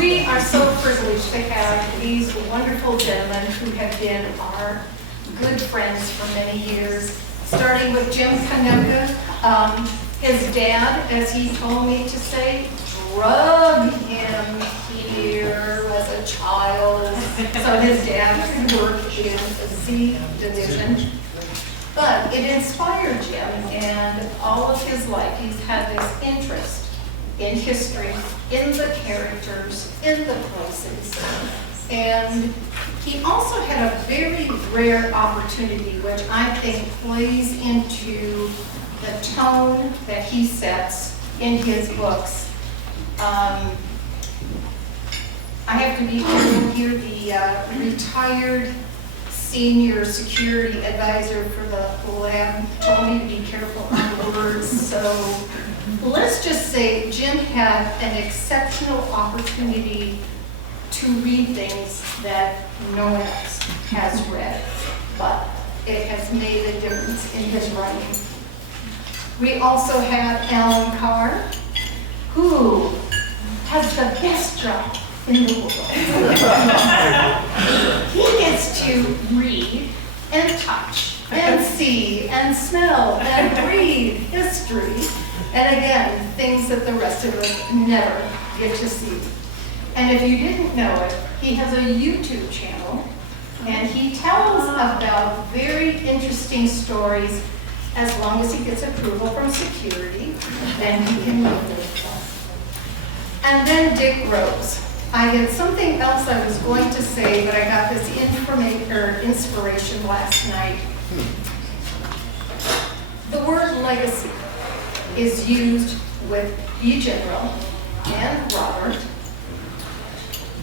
We are so privileged to have these wonderful gentlemen who have been our good friends for many years, starting with Jim Kunetka. His dad, as he told me to say, drug him here as a child. So his dad worked in the Z division. But it inspired Jim, and all of his life he's had this interest in history, in the characters, in the places. And he also had a very rare opportunity, which I think plays into the tone that he sets in his books. I have to be careful here, the retired senior security advisor for the lab told me to be careful on words, so let's just say Jim had an exceptional opportunity to read things that no one else has read, but it has made a difference in his writing. We also have Alan Carr, who has the best job in the world. He gets to read and touch and see and smell and read history, and again, things that the rest of us never get to see. And if you didn't know it, he has a YouTube channel, and he tells about very interesting stories. As long as he gets approval from security, then he can move them. And then Dick Rose. I had something else I was going to say, but I got this inspiration last night. The word legacy is used with you, General, and Robert,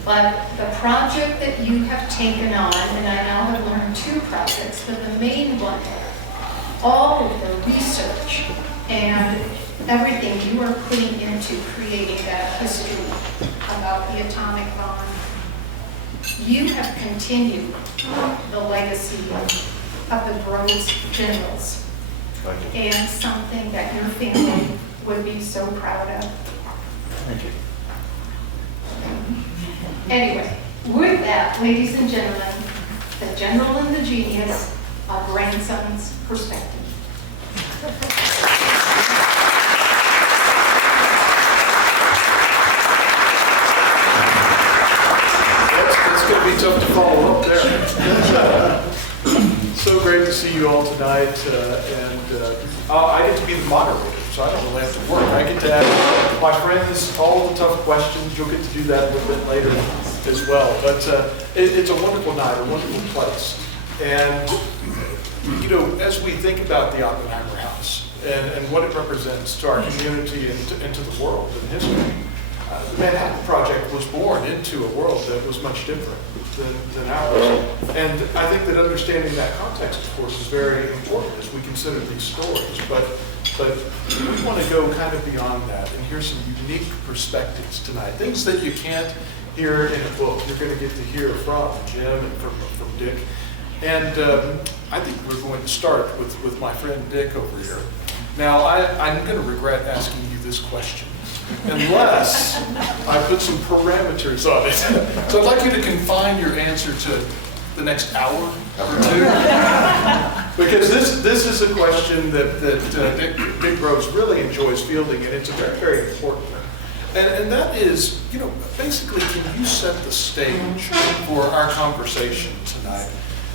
but the project that you have taken on, and I now have learned 2 projects, but the main one, all of the research and everything you are putting into creating that history about the atomic bomb, you have continued the legacy of the Groves generals, and something that your family would be so proud of. Thank you. Anyway, with that, ladies and gentlemen, the general and the genius, a grandson's perspective. It's going to be tough to follow up there. So great to see you all tonight, I get to be the moderator, so I don't really have to work. I get to ask my friends all the tough questions. You'll get to do that a little bit later as well. But it's a wonderful night, a wonderful place. And, you know, as we think about the Oppenheimer House and what it represents to our community and to the world and history, the Manhattan Project was born into a world that was much different than ours. And I think that understanding that context, of course, is very important as we consider these stories. But we want to go kind of beyond that and hear some unique perspectives tonight. Things that you can't hear in a book, you're going to get to hear from Jim and from Dick. And I think we're going to start with my friend Dick over here. Now, I'm going to regret asking you this question, unless I put some parameters on it. So I'd like you to confine your answer to the next hour or 2. Because this is a question that Dick Groves really enjoys fielding, and it's a very, very important one. And that is, you know, basically, can you set the stage for our conversation tonight?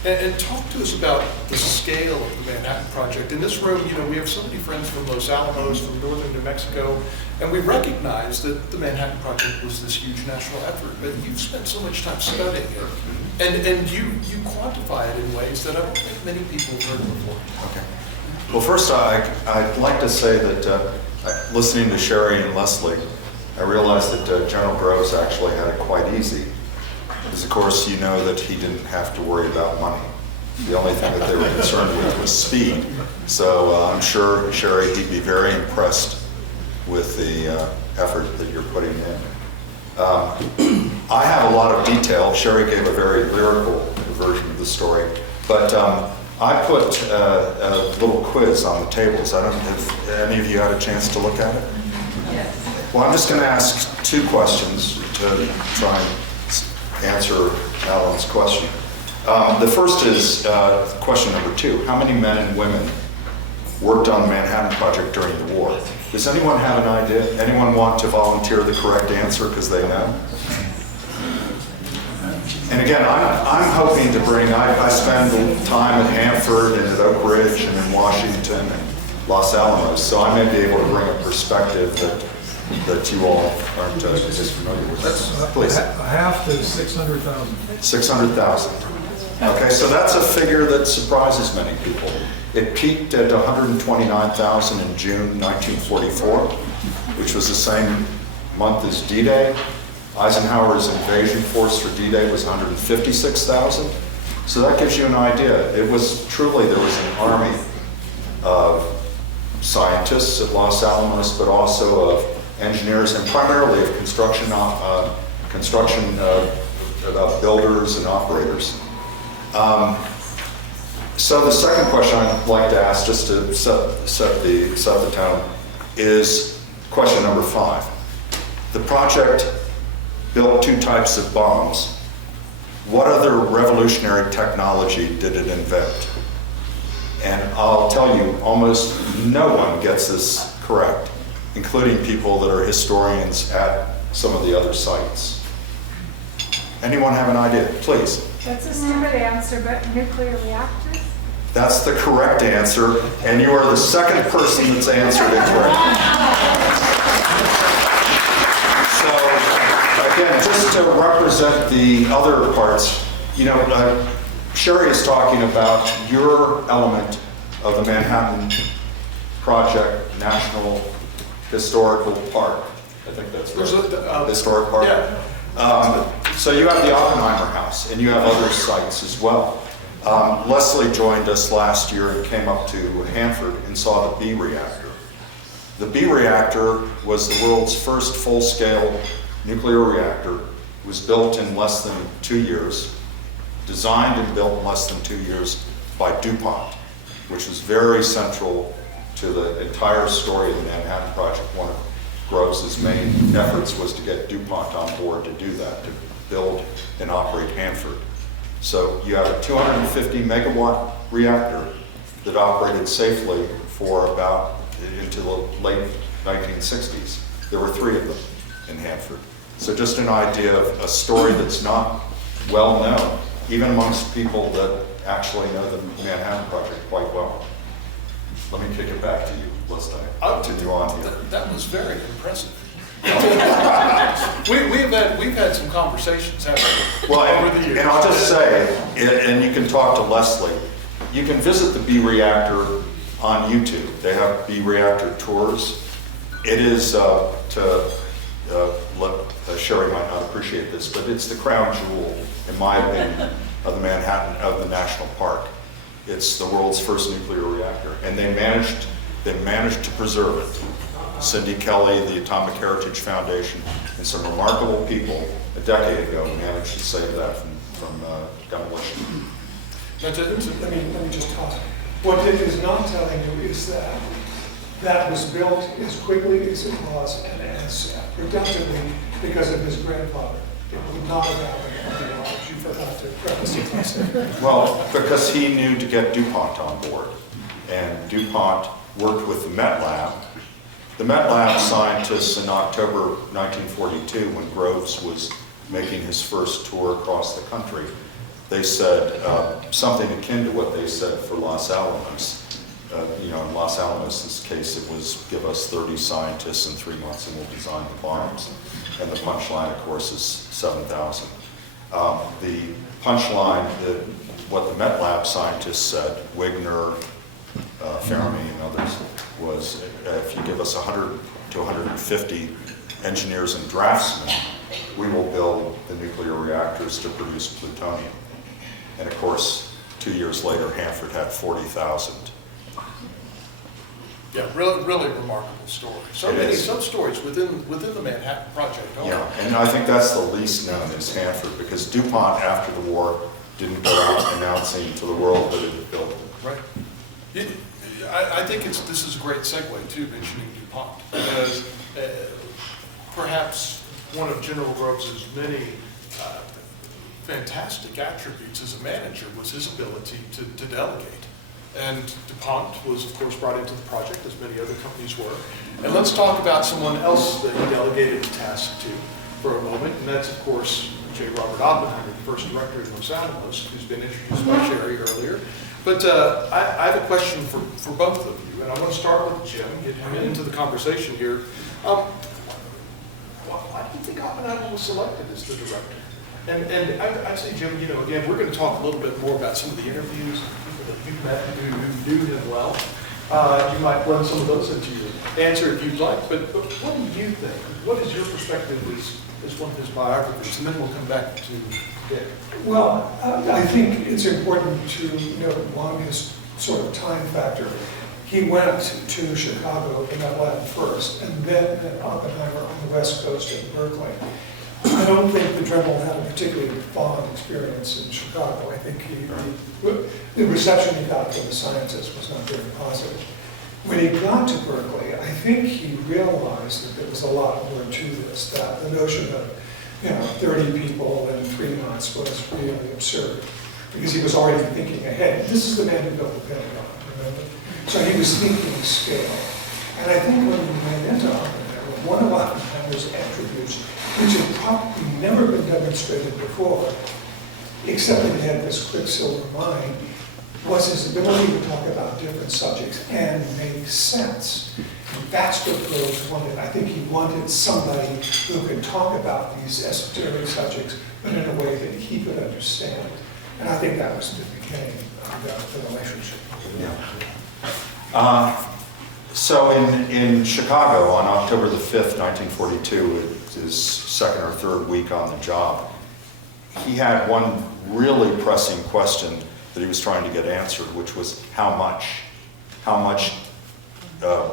And talk to us about the scale of the Manhattan Project. In this room, you know, we have so many friends from Los Alamos, from northern New Mexico, and we recognize that the Manhattan Project was this huge national effort. But you've spent so much time studying it, and you quantify it in ways that I don't think many people have heard before. Okay. Well, first, I'd like to say that listening to Sherry and Leslie, I realized that General Groves actually had it quite easy. Because, of course, you know that he didn't have to worry about money. The only thing that they were concerned with was speed. So I'm sure, Sherry, he'd be very impressed with the effort that you're putting in. I have a lot of detail. Sherry gave a very lyrical version of the story. But I put a little quiz on the tables. I don't know if any of you had a chance to look at it. Yes. Well, I'm just going to ask two questions to try and answer Alan's question. The first is question number 2. How many men and women worked on the Manhattan Project during the war? Does anyone have an idea? Anyone want to volunteer the correct answer because they know? And again, I'm hoping to bring, I spend time at Hanford and at Oak Ridge and in Washington and Los Alamos, so I may be able to bring a perspective that you all aren't as familiar with. Please. Half to 600,000. 600,000. Okay, so that's a figure that surprises many people. It peaked at 129,000 in June 1944, which was the same month as D-Day. Eisenhower's invasion force for D-Day was 156,000. So that gives you an idea. It was truly, there was an army of scientists at Los Alamos, but also of engineers and primarily of construction builders and operators. So the second question I'd like to ask, just to set the tone, is question number 5. The project built 2 types of bombs. What other revolutionary technology did it invent? And I'll tell you, almost no one gets this correct, including people that are historians at some of the other sites. Anyone have an idea? Please. That's a stupid answer, but nuclear reactors? That's the correct answer, and you are the second person that's answered it correctly. So, again, just to represent the other parts, you know, Sherry is talking about your element of the Manhattan Project National Historical Park. I think that's right. Historic Park. Yeah. So you have the Oppenheimer House, and you have other sites as well. Leslie joined us last year and came up to Hanford and saw the B reactor. The B reactor was the world's first full-scale nuclear reactor. It was built in less than 2 years, designed and built in less than 2 years by DuPont, which was very central to the entire story of the Manhattan Project. One of Groves' main efforts was to get DuPont on board to do that, to build and operate Hanford. So you have a 250 megawatt reactor that operated safely for about into the late 1960s. There were 3 of them in Hanford. So just an idea of a story that's not well known, even amongst people that actually know the Manhattan Project quite well. Let me kick it back to you. Let's continue on here. That was very impressive. We've had some conversations, haven't we? Well, over the years. and I'll just say, and you can talk to Leslie, you can visit the B reactor on YouTube. They have B reactor tours. It is, Sherry might not appreciate this, but it's the crown jewel, in my opinion, of the Manhattan, of the National Park. It's the world's first nuclear reactor, and they managed to preserve it. Cindy Kelly, the Atomic Heritage Foundation, and some remarkable people a decade ago managed to save that from demolition. Let me just talk. What Dick is not telling you is that that was built as quickly as it was and as productively because of his grandfather. It would not have happened. You forgot to preface it by saying. Well, because he knew to get DuPont on board, and DuPont worked with the Met Lab. The Met Lab scientists in October 1942, when Groves was making his first tour across the country, they said something akin to what they said for Los Alamos. In Los Alamos' case, it was give us 30 scientists in 3 months and we'll design the bombs. And the punchline, of course, is 7,000. The punchline, what the Met Lab scientists said, Wigner, Fermi, and others, was if you give us 100 to 150 engineers and draftsmen, we will build the nuclear reactors to produce plutonium. And of course, 2 years later, Hanford had 40,000. Yeah, really remarkable story. So It many is. sub-stories within the Manhattan Project. Yeah, and I think that's the least known is Hanford, because DuPont, after the war, didn't go out announcing to the world that it had built it. Right. I think this is a great segue too, mentioning DuPont, because perhaps one of General Groves' many fantastic attributes as a manager was his ability to delegate. And DuPont was, of course, brought into the project, as many other companies were. And let's talk about someone else that he delegated the task to for a moment, and that's, of course, J. Robert Oppenheimer, the first director of Los Alamos, who's been introduced by Sherry earlier. But I have a question for both of you, and I'm going to start with Jim, get him into the conversation here. Why do you think Oppenheimer was selected as the director? And I'd say, Jim, you know, again, we're going to talk a little bit more about some of the interviews, people that you've met who knew him well. You might run some of those into your answer if you'd like, but what do you think? What is your perspective as one of his biographers? And then we'll come back to Dick. Well, I think it's important to note one, his sort of time factor. He went to Chicago in that lab first, and then at Oppenheimer on the West Coast at Berkeley. I don't think the Dremel had a particularly fond experience in Chicago. I think the reception he got from the scientists was not very positive. When he got to Berkeley, I think he realized that there was a lot more to this, that the notion of 30 people in 3 months was really absurd, because he was already thinking ahead. This is the man who built the Pentagon, remember? So he was thinking scale. And I think when we went into Oppenheimer, one of Oppenheimer's attributes, which had probably never been demonstrated before, except that he had this quicksilver mind, was his ability to talk about different subjects and make sense. And that's what Groves wanted. I think he wanted somebody who could talk about these esoteric subjects, but in a way that he could understand. And I think that was the beginning of the relationship. Yeah. So in Chicago on October the 5th, 1942, his second or third week on the job, he had one really pressing question that he was trying to get answered, which was how much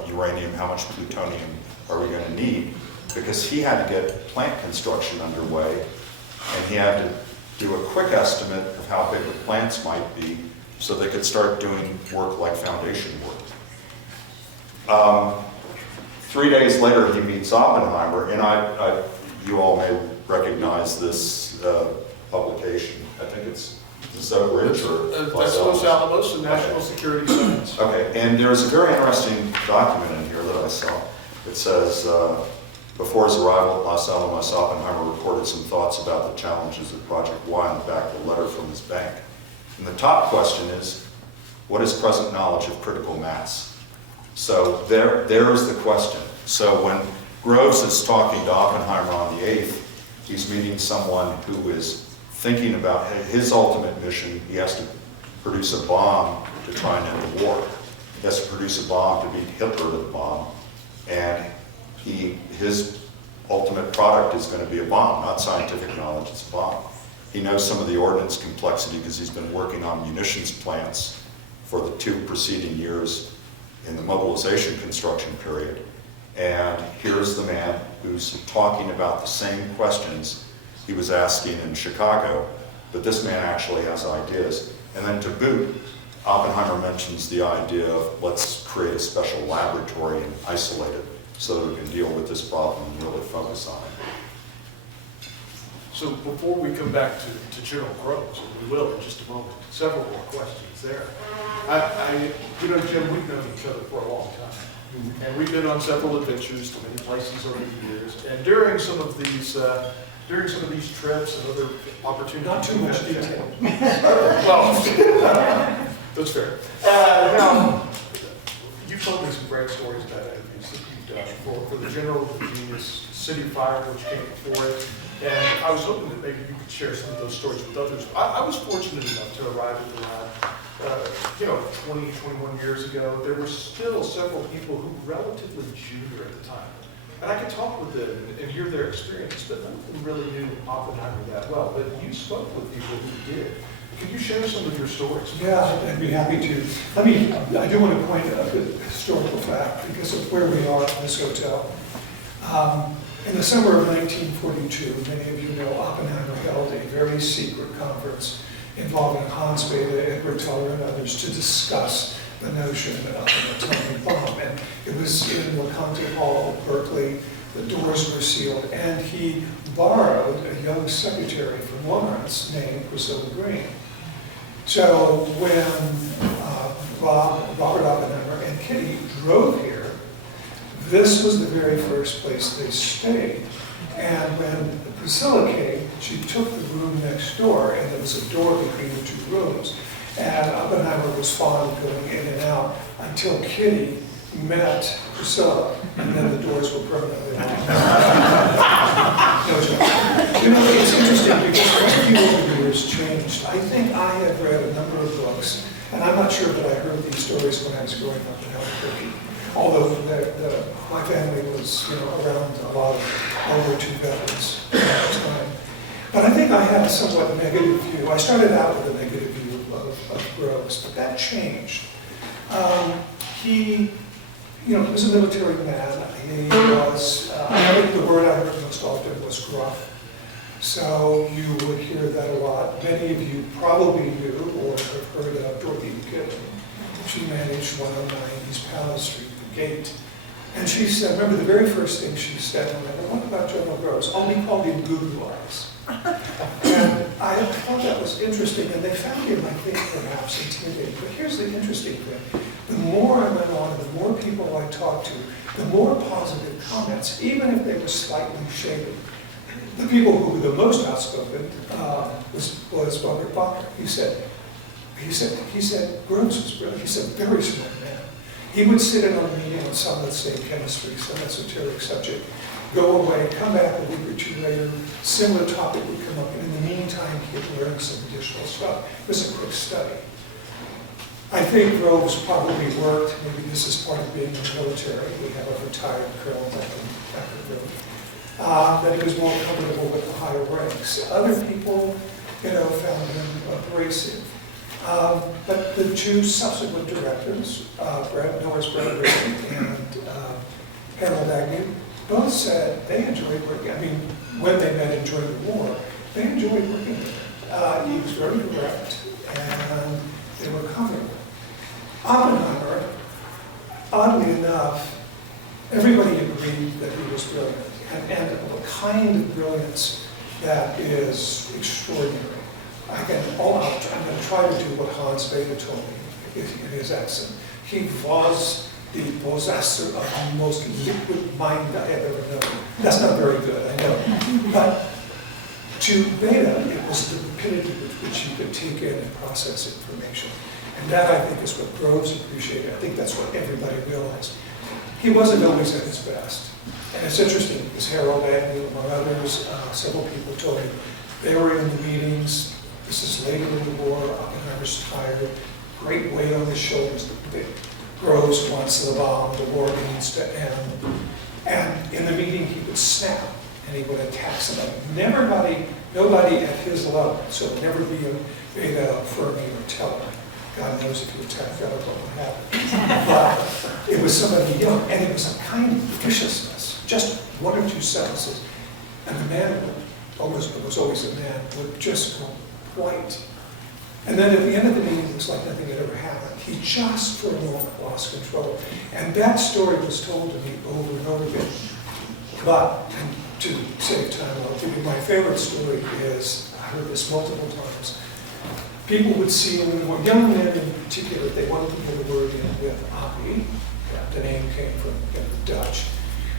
uranium, how much plutonium are we going to need? Because he had to get plant construction underway, and he had to do a quick estimate of how big the plants might be so they could start doing work like foundation work. 3 days later, he meets Oppenheimer, and you all may recognize this publication. I think it's Oak Ridge or That's Los Alamos and National Security Science. Okay, and there's a very interesting document in here that I saw. It says, before his arrival at Los Alamos, Oppenheimer reported some thoughts about the challenges of Project Y in the back of a letter from his bank. And the top question is, what is present knowledge of critical mass? So there is the question. So when Groves is talking to Oppenheimer on the 8th, he's meeting someone who is thinking about his ultimate mission. He has to produce a bomb to try and end the war. He has to produce a bomb to beat Hitler to the bomb. And his ultimate product is going to be a bomb, not scientific knowledge, it's a bomb. He knows some of the ordnance complexity because he's been working on munitions plants for the 2 preceding years in the mobilization construction period. And here's the man who's talking about the same questions he was asking in Chicago, but this man actually has ideas. And then to boot, Oppenheimer mentions the idea of let's create a special laboratory and isolate it so that we can deal with this problem and really focus on it. So before we come back to General Groves, and we will in just a moment, several more questions there. Jim, we've known each other for a long time. And we've been on several adventures to many places over the years. And during some of these trips and other opportunities. Not too much detail. Well, that's fair. Now, you've told me some great stories about interviews that you've done for the General, the Genius City Fire, which came before it. And I was hoping that maybe you could share some of those stories with others. I was fortunate enough to arrive at the lab 20, 21 years ago. There were still several people who were relatively junior at the time. And I could talk with them and hear their experience, but none of them really knew Oppenheimer that well. But you spoke with people who did. Can you share some of your stories? Yeah, I'd be happy to. I do want to point out a historical fact because of where we are in this hotel. In the summer of 1942, many of you know Oppenheimer held a very secret conference involving Hans Bethe, Edward Teller, and others to discuss the notion of an atomic bomb. And it was in Leconte Hall, Berkeley, the doors were sealed, and he borrowed a young secretary from Lawrence named Priscilla Green. So when Robert Oppenheimer and Kitty drove here, this was the very first place they stayed. And when Priscilla came, she took the room next door, and there was a door between the two rooms. And Oppenheimer was fond of going in and out until Kitty met Priscilla, and then the doors were permanently locked. No joke. You know, it's interesting because my view over the years changed. I think I have read a number of books, and I'm not sure that I heard these stories when I was growing up in Albuquerque. Although my family was, around a lot of World War II veterans at that time. But I think I had a somewhat negative view. I started out with a negative view of Groves, but that changed. He was a military man. He was, I think the word I heard most often was gruff. So you would hear that a lot. Many of you probably knew or have heard of Dorothy Buchanan. She managed 109 East Palace Street, the gate. And she said, remember the very first thing she said, I went, what about General Groves? Oh, he called him Goo Eyes. And I thought that was interesting, and they found him, I think, perhaps intimidating. But here's the interesting thing. The more I went on, the more people I talked to, the more positive comments, even if they were slightly shaded. The people who were the most outspoken was Robert Bacher. He said, Groves was brilliant. He's a very smart man. He would sit in on a meeting on some, let's say, chemistry, some esoteric subject, go away, come back a week or two later, similar topic would come up, and in the meantime, he had learned some additional stuff. It was a quick study. I think Groves probably worked, maybe this is part of being in the military, we have a retired colonel back in Groves, that he was more comfortable with the higher ranks. Other people, found him abrasive. But the two subsequent directors, Norris Bradbury and Harold Agnew, both said they enjoyed working. I mean, when they met during the war, they enjoyed working with him. He was very direct, and they were comfortable. Oppenheimer, oddly enough, everybody agreed that he was brilliant, and a kind of brilliance that is extraordinary. I'm going to try to do what Hans Vader told me in his accent. He was the possessor of the most liquid mind I have ever known. That's not very good, I know. But to Vader, it was the rapidity with which he could take in and process information. And that, I think, is what Groves appreciated. I think that's what everybody realized. He wasn't always at his best. And it's interesting, because Harold Agnew, among others, several people told me, they were in the meetings. This is later in the war. Oppenheimer's tired. Great weight on his shoulders. The Groves wants the bomb. The war needs to end. And in the meeting, he would snap and he would attack somebody. Nobody at his level. So it would never be a Beta, Fermi, or Teller. God knows if you attack that, what would happen. But it was somebody young, and it was a kind of viciousness. Just one or two sentences, and the man was always a man, would just go white. And then at the end of the meeting, it was like nothing had ever happened. He just, for a moment, lost control. And that story was told to me over and over again. But, and to save time, I'll give you my favorite story is, I heard this multiple times. People would see him, young men in particular, they wanted to put a word in with Oppie. The name came from the Dutch.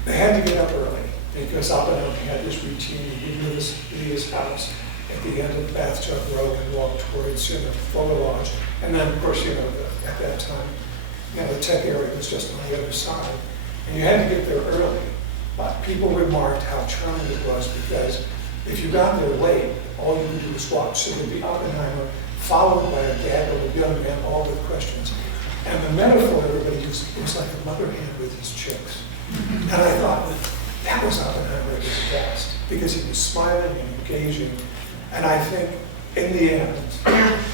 They had to get up early because Oppenheimer had this routine. He'd leave his house at the end of the bathtub road and walk towards Fuller Lodge. And then, of course, at that time, the tech area was just on the other side. And you had to get there early. But people remarked how charming it was because if you got there late, all you could do was watch. So there'd be Oppenheimer followed by a gaggle of young men, all with questions. And the metaphor everybody used, it was like a mother hen with his chicks. And I thought, that was Oppenheimer at his best, because he was smiling and engaging. And I think, in the end,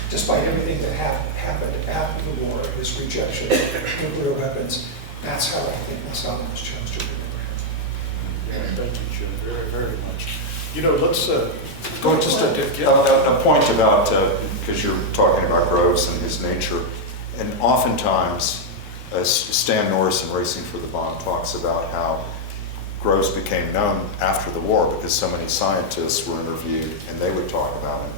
despite everything that happened after the war, his rejection of nuclear weapons, that's how I think Massaman was chosen to remember him. Yeah, thank you, Jim, very, very much. Let's go just a point about, because you're talking about Groves and his nature, and oftentimes, Stan Norris in Racing for the Bomb talks about how Groves became known after the war because so many scientists were interviewed and they would talk about him.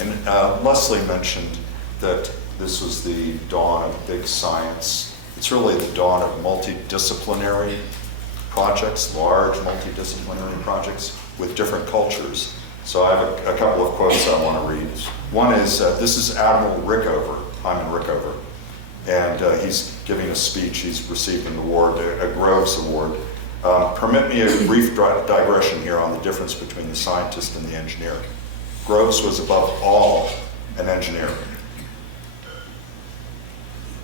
And Leslie mentioned that this was the dawn of big science. It's really the dawn of multidisciplinary projects, large multidisciplinary projects with different cultures. So I have a couple of quotes I want to read. One is, this is Admiral Rickover, Hyman Rickover, and he's giving a speech. He's received an award, a Groves Award. Permit me a brief digression here on the difference between the scientist and the engineer. Groves was above all an engineer.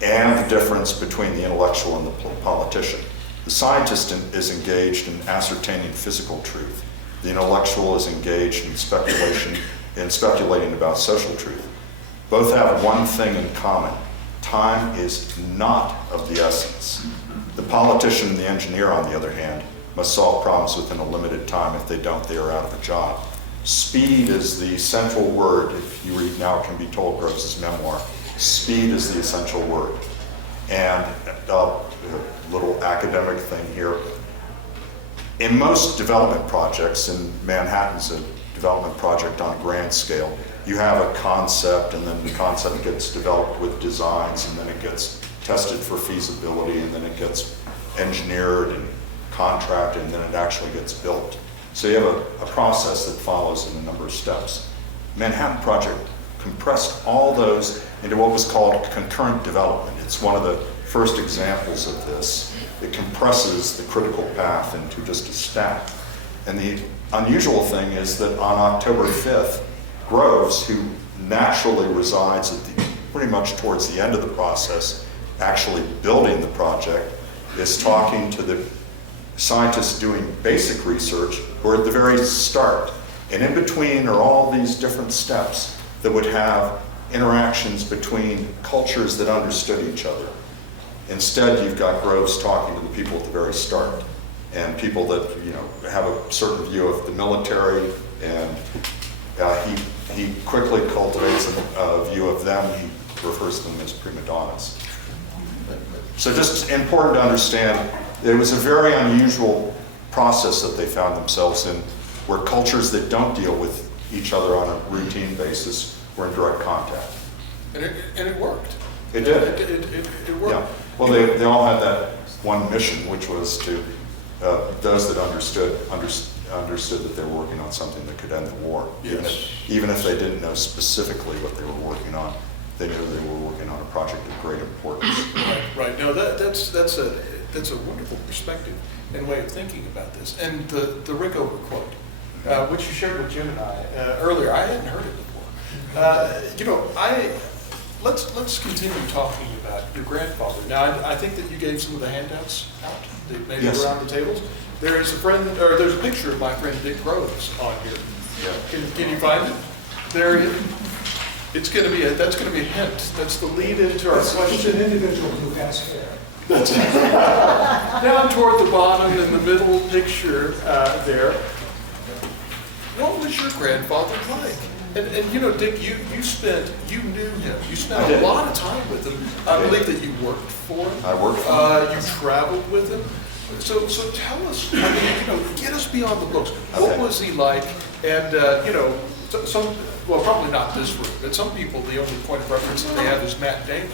And the difference between the intellectual and the politician. The scientist is engaged in ascertaining physical truth. The intellectual is engaged in speculating about social truth. Both have one thing in common. Time is not of the essence. The politician and the engineer, on the other hand, must solve problems within a limited time. If they don't, they are out of a job. Speed is the central word. If you read Now It Can Be Told, Groves' memoir, speed is the essential word. And a little academic thing here. In most development projects, and Manhattan's a development project on a grand scale, you have a concept, and then the concept gets developed with designs, and then it gets tested for feasibility, and then it gets engineered and contracted, and then it actually gets built. So you have a process that follows in a number of steps. Manhattan Project compressed all those into what was called concurrent development. It's one of the first examples of this. It compresses the critical path into just a stack. And the unusual thing is that on October 5th, Groves, who naturally resides at pretty much towards the end of the process, actually building the project, is talking to the scientists doing basic research who are at the very start. And in between are all these different steps that would have interactions between cultures that understood each other. Instead, you've got Groves talking to the people at the very start, and people that have a certain view of the military, and he quickly cultivates a view of them. He refers to them as prima donnas. So just important to understand, it was a very unusual process that they found themselves in, where cultures that don't deal with each other on a routine basis were in direct contact. And it worked. It did. It worked. Yeah. Well, they all had that one mission, which was to those that understood that they were working on something that could end the war. Yes. Even if they didn't know specifically what they were working on, they knew they were working on a project of great importance. Right. No, that's a wonderful perspective and way of thinking about this. And the Rickover quote, which you shared with Jim and I earlier, I hadn't heard it before. Let's continue talking about your grandfather. Now, I think that you gave some of the handouts out, maybe Yes. around the tables. There is there's a picture of my friend Dick Groves on here. Yeah. Can you find it? There it is. That's going to be a hint. That's the lead into our It's question. an individual who has hair. Down toward the bottom in the middle picture there. What was your grandfather like? And Dick, you knew him. You spent I a did. lot of time with him. I believe that you worked for him. I worked for him. You traveled with him. So tell us, get us beyond the books. What Okay. was he like? And well, probably not this room, but some people, the only point of reference that they have is Matt Damon.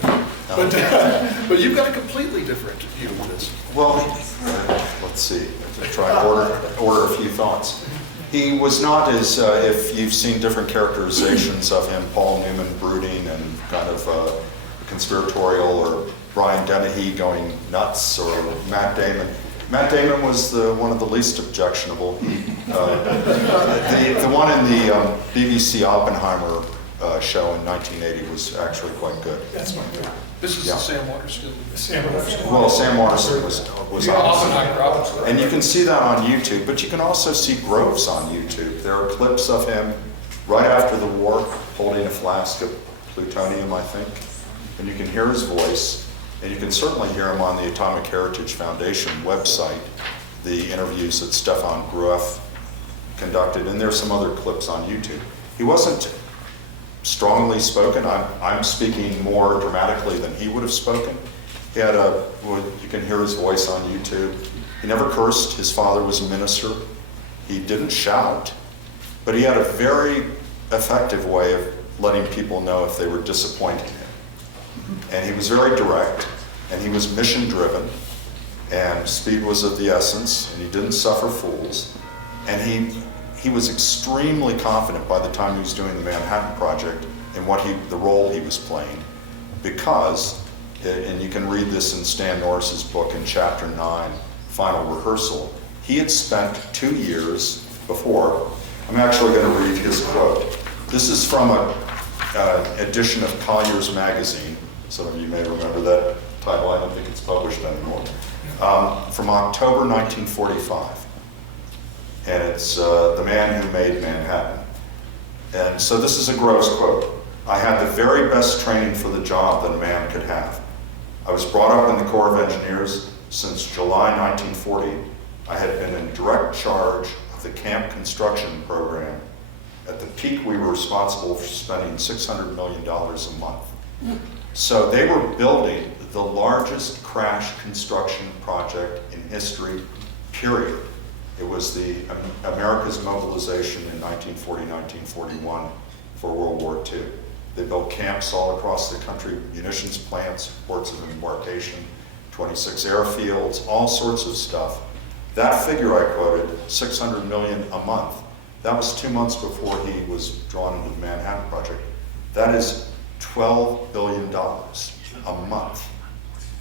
But you've got a completely different view of this. Well, let's see. Try to order a few thoughts. He was not as, if you've seen different characterizations of him, Paul Newman brooding and kind of conspiratorial, or Brian Dennehy going nuts, or Matt Damon. Matt Damon was one of the least objectionable. The one in the BBC Oppenheimer show in 1980 was actually quite good. That's my favorite. This is Yeah. the Sam Waterston. Well, Sam Waterston was Yeah, awesome. Oppenheimer. And you can see that on YouTube, but you can also see Groves on YouTube. There are clips of him right after the war holding a flask of plutonium, I think. And you can hear his voice, and you can certainly hear him on the Atomic Heritage Foundation website, the interviews that Stefan Grueff conducted, and there's some other clips on YouTube. He wasn't strongly spoken. I'm speaking more dramatically than he would have spoken. He had you can hear his voice on YouTube. He never cursed. His father was a minister. He didn't shout, but he had a very effective way of letting people know if they were disappointing him. And he was very direct, and he was mission-driven, and speed was of the essence, and he didn't suffer fools. And he was extremely confident by the time he was doing the Manhattan Project in the role he was playing, because, and you can read this in Stan Norris's book in chapter 9, Final Rehearsal, he had spent 2 years before. I'm actually going to read his quote. This is from an edition of Collier's Magazine. Some of you may remember that title. I don't think it's published anymore. From October 1945. And it's The Man Who Made Manhattan. And so this is a Groves quote. "I had the very best training for the job that a man could have. I was brought up in the Corps of Engineers. Since July 1940, I had been in direct charge of the camp construction program. At the peak, we were responsible for spending $600 million a month." So they were building the largest crash construction project in history, period. It was the America's mobilization in 1940, 1941 for World War II. They built camps all across the country, munitions plants, ports of embarkation, 26 airfields, all sorts of stuff. That figure I quoted, $600 million a month, that was 2 months before he was drawn into the Manhattan Project. That is $12 billion a month.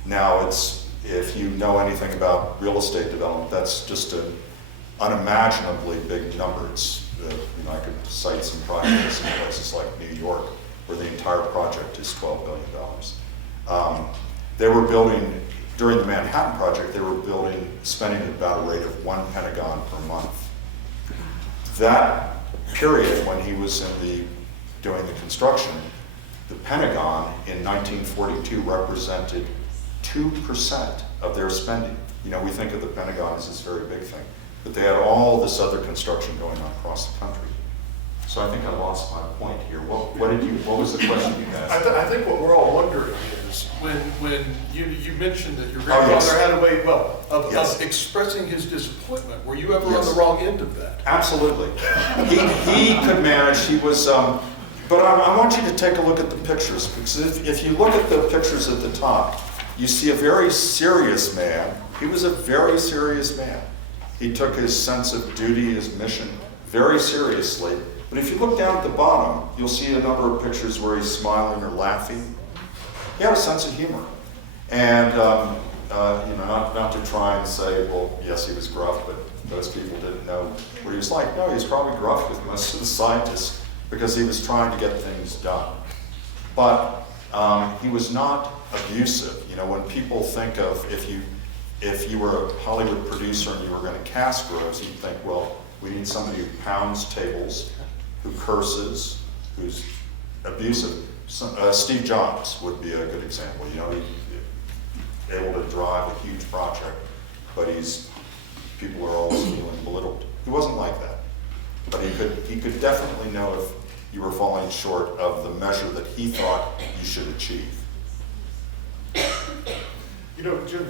Now, if you know anything about real estate development, that's just an unimaginably big number. I could cite some projects in places like New York where the entire project is $12 billion. They were building, during the Manhattan Project, they were spending at about a rate of 1 Pentagon per month. That period when he was doing the construction, the Pentagon in 1942 represented 2% of their spending. We think of the Pentagon as this very big thing, but they had all this other construction going on across the country. So I think I lost my point here. What was the question you asked? I think what we're all wondering is when you mentioned that your grandfather had a way, of expressing his disappointment. Were you ever on the wrong end of that? Absolutely. He could manage. He was, but I want you to take a look at the pictures, because if you look at the pictures at the top, you see a very serious man. He was a very serious man. He took his sense of duty, his mission, very seriously. But if you look down at the bottom, you'll see a number of pictures where he's smiling or laughing. He had a sense of humor. And, not to try and say, well, yes, he was gruff, but most people didn't know what he was like. No, he was probably gruff with most of the scientists because he was trying to get things done. But he was not abusive. When people think of, if you were a Hollywood producer and you were going to cast Groves, you'd think, well, we need somebody who pounds tables, who curses, who's abusive. Steve Jobs would be a good example. He's able to drive a huge project, but people are always feeling belittled. He wasn't like that, but he could definitely know if you were falling short of the measure that he thought you should achieve. Jim,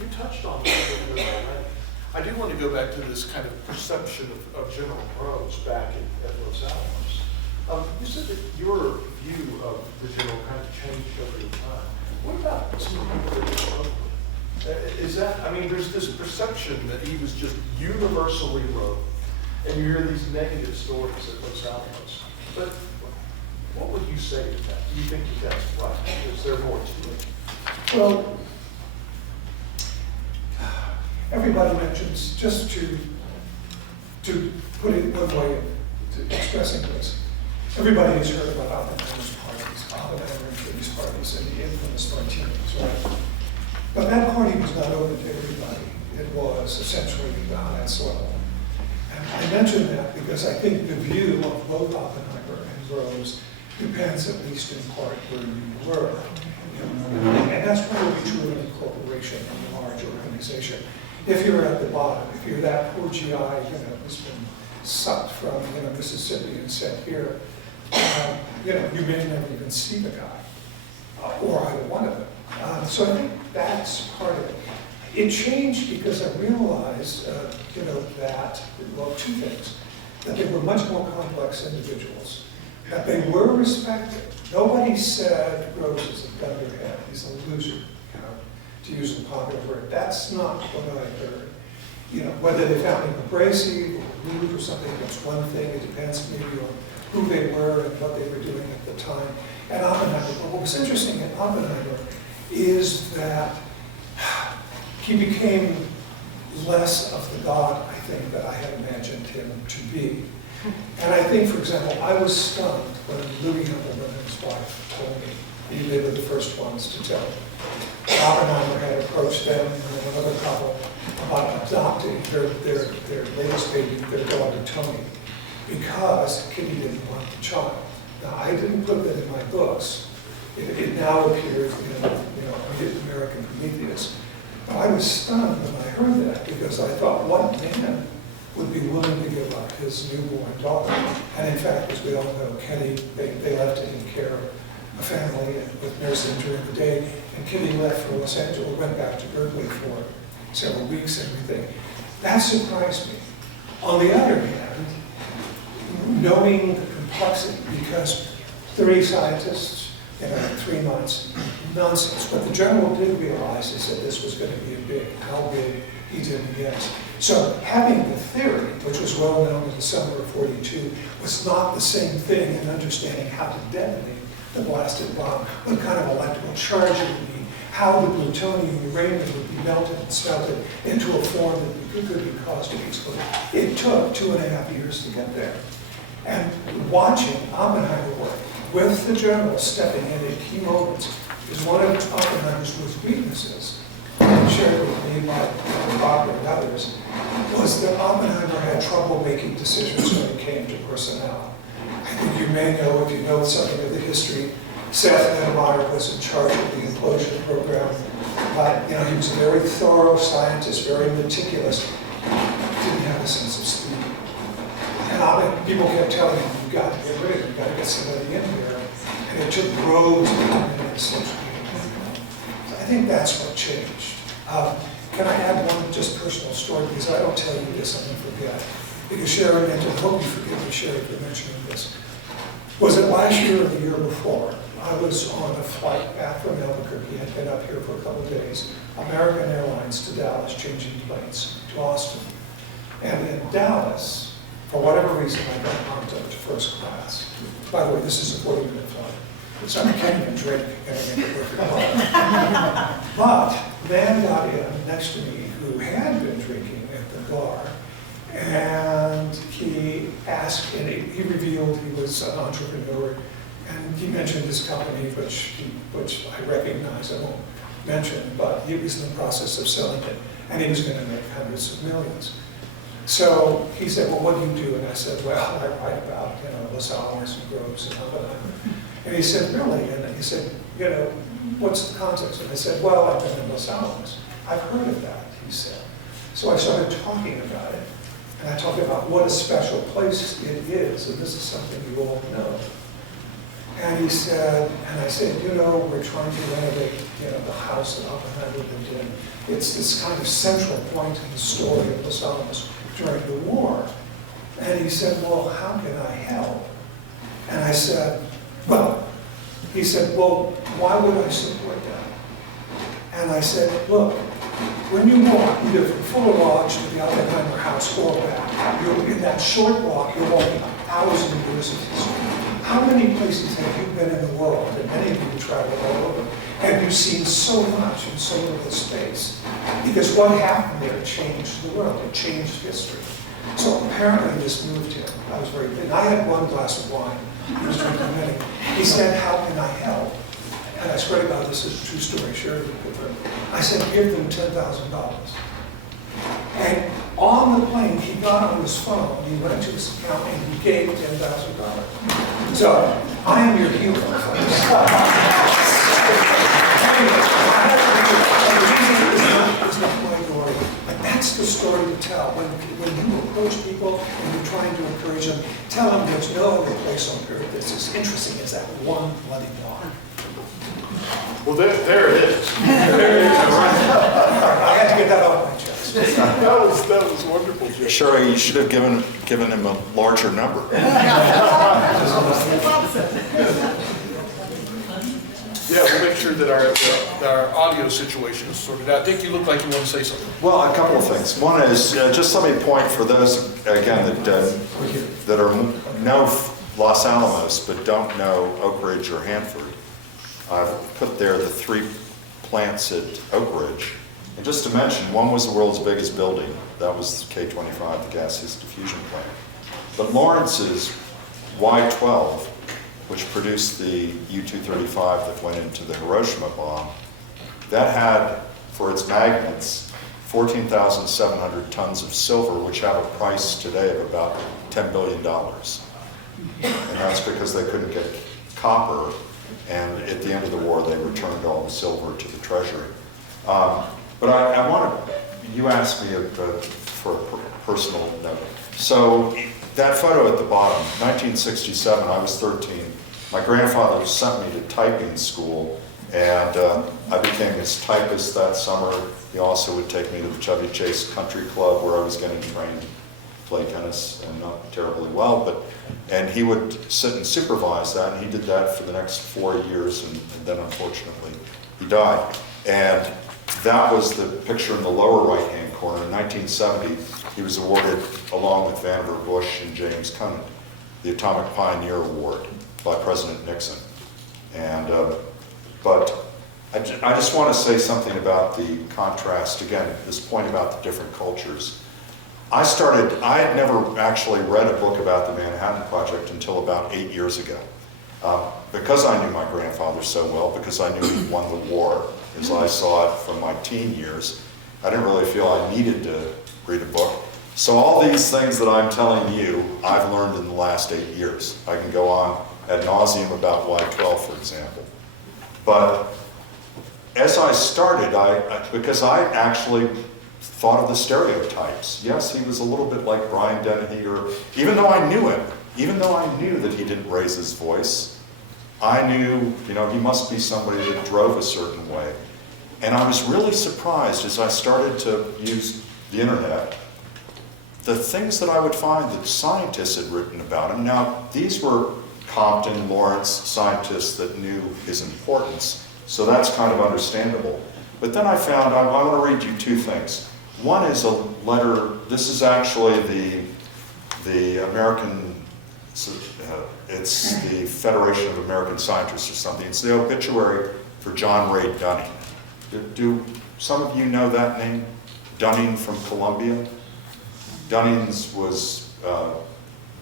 you touched on this a little bit already. I do want to go back to this kind of perception of General Groves back at Los Alamos. You said that your view of the general kind of changed over time. What about some of the people that you spoke with? Is that, there's this perception that he was just universally rogue, and you hear these negative stories at Los Alamos. But what would you say to that? Do you think that's right? Is there more to it? Well, everybody mentions, just to put it one way of expressing this, everybody has heard about Oppenheimer's parties, Oppenheimer and Free's parties, and the infamous martinis, right? But that party was not open to everybody. It was essentially the highest level. And I mention that because I think the view of both Oppenheimer and Groves depends at least in part where you were. And that's probably true in a corporation, in a large organization. If you're at the bottom, if you're that poor GI, who's been sucked from Mississippi and sent here, you may never even see the guy, or either one of them. So I think that's part of it. It changed because I realized, that, well, two things. That they were much more complex individuals, that they were respected. Nobody said Rose is a dunderhead, he's a loser, to use a popular word. That's not what I heard. Whether they found him abrasive or rude or something, that's one thing. It depends maybe on who they were and what they were doing at the time. And Oppenheimer, but what was interesting in Oppenheimer is that he became less of the god, I think, that I had imagined him to be. And I think, for example, I was stunned when Louis Hempelman and his wife told me, they were the first ones to tell me. Oppenheimer had approached them and another couple about adopting their latest baby, their daughter Tony, because Kitty didn't want the child. Now, I didn't put that in my books. It now appears in American Prometheus. But I was stunned when I heard that, because I thought, what man would be willing to give up his newborn daughter? And in fact, as we all know, Kitty, they left to take care of a family with nursing during the day, and Kitty left for Los Angeles, went back to Berkeley for several weeks and everything. That surprised me. On the other hand, knowing the complexity, because 3 scientists in 3 months, nonsense. But the general did realize is that this was going to be a big, how big he didn't guess. So having the theory, which was well known in the summer of '42, was not the same thing in understanding how to detonate the blasted bomb, what kind of electrical charge it would be, how the plutonium and uranium would be melted and smelted into a form that could be caused to explode. It took 2.5 years to get there. And watching Oppenheimer work with the general stepping in at key moments is one of Oppenheimer's most weaknesses, shared with me by Carr and others, was that Oppenheimer had trouble making decisions when it came to personnel. I think you may know, if you know something of the history, Seth Neumeier was in charge of the implosion program, but he was a very thorough scientist, very meticulous, didn't have a sense of speed. And people kept telling him, you've got to get rid of it, you've got to get somebody in here. And it took roads to come in and such. I think that's what changed. Can I add one just personal story? Because I don't tell you this, I'm going to forget. Because Sherry mentioned, I hope you forgive me, Sherry, for mentioning this. Was it last year or the year before? I was on a flight back from Albuquerque, had been up here for a couple of days, American Airlines to Dallas, changing planes to Austin. And in Dallas, for whatever reason, I got bumped up to first class. By the way, this is a 40-minute flight. So I can't even drink, and I get the perfect flight. But a man got in next to me who had been drinking at the bar, and he asked, and he revealed he was an entrepreneur, and he mentioned his company, which I recognize, I won't mention, but he was in the process of selling it, and he was going to make hundreds of millions. So he said, well, what do you do? And I said, well, I write about, Los Alamos and Groves and Oppenheimer. And he said, really? And he said, what's the context? And I said, well, I've been in Los Alamos. I've heard of that, he said. So I started talking about it. And I talked about what a special place it is, and this is something you all know. And he said, and I said, we're trying to renovate, the house that Oppenheimer lived in. It's this kind of central point in the story of Los Alamos during the war. And he said, well, how can I help? And I said, he said, well, why would I support that? And I said, look, when you walk either from Fuller Lodge to the Oppenheimer house or back, you're in that short walk, you're walking 1,000 years of history. How many places have you been in the world, and many of you travel all over, have you seen so much in so little space? Because what happened there changed the world, it changed history. So apparently this moved him. I was very big. I had one glass of wine. He was drinking many. He said, how can I help? And I swear to God, this is a true story, sure. I said, give them $10,000. And on the plane, he got on his phone, he went to his account, and he gave $10,000. So, I am your hero. It's not my glory, but that's the story to tell. When you approach people and you're trying to encourage them, tell them there's no other place on earth that's as interesting as that one bloody bar. Well, there it is. I had to get that off my chest. That was wonderful, Jim. Sherry, you should have given him a larger number. Yeah, we'll make sure that our audio situation is sorted out. Dick, you look like you want to say something. Well, a couple of things. One is, just let me point for those, again, that know Los Alamos but don't know Oak Ridge or Hanford. I've put there the 3 plants at Oak Ridge. And just to mention, one was the world's biggest building. That was K25, the gaseous diffusion plant. But Lawrence's Y12, which produced the U-235 that went into the Hiroshima bomb, that had, for its magnets, 14,700 tons of silver, which have a price today of about $10 billion. And that's because they couldn't get copper, and at the end of the war, they returned all the silver to the treasury. But I want to, you asked me for a personal note. So that photo at the bottom, 1967, I was 13. My grandfather sent me to typing school, and I became his typist that summer. He also would take me to the Chevy Chase Country Club, where I was getting trained to play tennis, and not terribly well, and he would sit and supervise that, and he did that for the next 4 years, and then unfortunately he died. And that was the picture in the lower right-hand corner. In 1970, he was awarded, along with Vannevar Bush and James Conant, the Atomic Pioneer Award by President Nixon. And, but I just want to say something about the contrast, again, this point about the different cultures. I had never actually read a book about the Manhattan Project until about 8 years ago. Because I knew my grandfather so well, because I knew he won the war, as I saw it from my teen years, I didn't really feel I needed to read a book. So all these things that I'm telling you, I've learned in the last 8 years. I can go on ad nauseum about Y12, for example. But as I started, because I actually thought of the stereotypes. Yes, he was a little bit like Brian Dennehy, or even though I knew him, even though I knew that he didn't raise his voice, I knew, he must be somebody that drove a certain way. And I was really surprised as I started to use the internet, the things that I would find that scientists had written about him. Now, these were Compton, Lawrence, scientists that knew his importance, so that's kind of understandable. But then I found, I want to read you 2 things. One is a letter, this is actually the American, it's the Federation of American Scientists or something. It's the obituary for John Ray Dunning. Do some of you know that name? Dunning from Columbia? Dunning's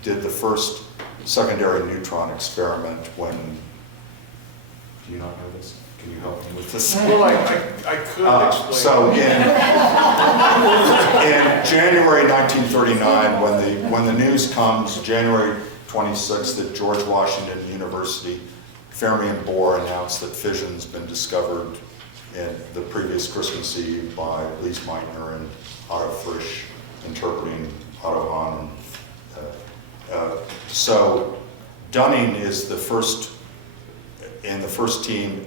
did the first secondary neutron experiment when, do you not know this? Can you help me with this? Well, I could explain. So in January 1939, when the news comes, January 26th, at George Washington University, Fermi and Bohr announced that fission's been discovered in the previous Christmas Eve by Lise Meitner and Otto Frisch, interpreting Otto Hahn. So Dunning is the first team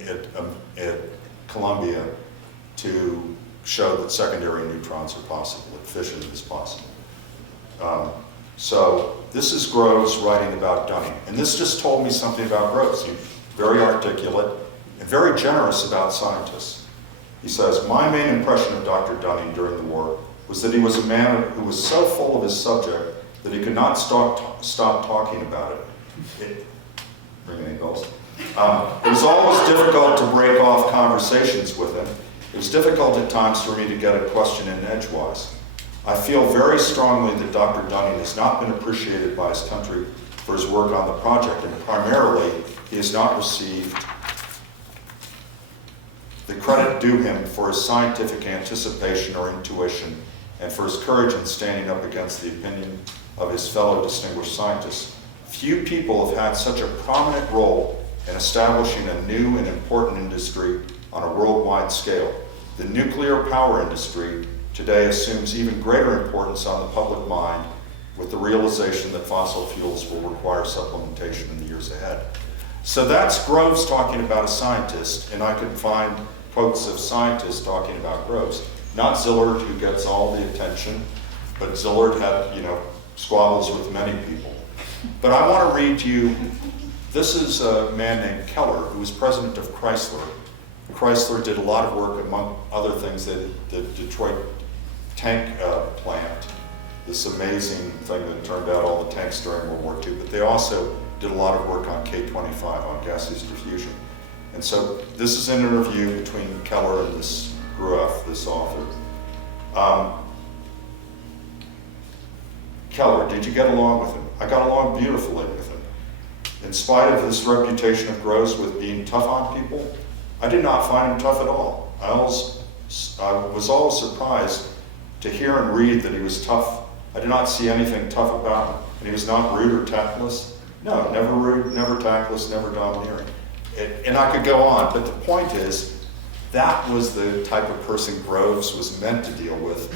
at Columbia to show that secondary neutrons are possible, that fission is possible. So this is Groves writing about Dunning, and this just told me something about Groves. He's very articulate and very generous about scientists. He says, "My main impression of Dr. Dunning during the war was that he was a man who was so full of his subject that he could not stop talking about it." Ring any bells? It was always difficult to break off conversations with him. It was difficult at times for me to get a question in edgewise. I feel very strongly that Dr. Dunning has not been appreciated by his country for his work on the project, and primarily he has not received the credit due him for his scientific anticipation or intuition, and for his courage in standing up against the opinion of his fellow distinguished scientists. Few people have had such a prominent role in establishing a new and important industry on a worldwide scale. The nuclear power industry today assumes even greater importance on the public mind, with the realization that fossil fuels will require supplementation in the years ahead. So that's Groves talking about a scientist, and I could find quotes of scientists talking about Groves. Not Zillard, who gets all the attention, but Zillard had, squabbles with many people. But I want to read you, this is a man named Keller, who was president of Chrysler. Chrysler did a lot of work, among other things, the Detroit tank plant, this amazing thing that turned out all the tanks during World War II, but they also did a lot of work on K-25, on gaseous diffusion. And so this is an interview between Keller and this Grueff, this author. Keller, did you get along with him? I got along beautifully with him. In spite of this reputation of Gross with being tough on people, I did not find him tough at all. I was always surprised to hear and read that he was tough. I did not see anything tough about him. And he was not rude or tactless. No, never rude, never tactless, never domineering. And I could go on, but the point is, that was the type of person Groves was meant to deal with.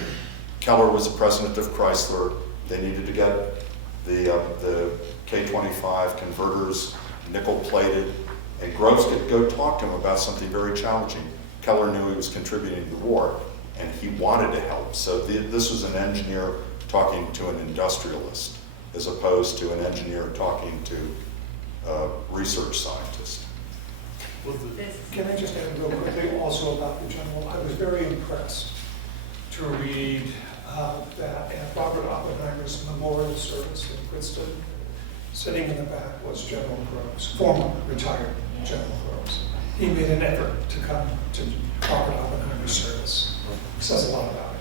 Keller was the president of Chrysler. They needed to get the K-25 converters nickel-plated, and Groves could go talk to him about something very challenging. Keller knew he was contributing to the war, and he wanted to help. So this was an engineer talking to an industrialist, as opposed to an engineer talking to a research scientist. Can I just add real quickly also about the general? I was very impressed to read that at Robert Oppenheimer's memorial service in Princeton, sitting in the back was General Groves, former retired General Groves. He made an effort to come to Robert Oppenheimer's service. It says a lot about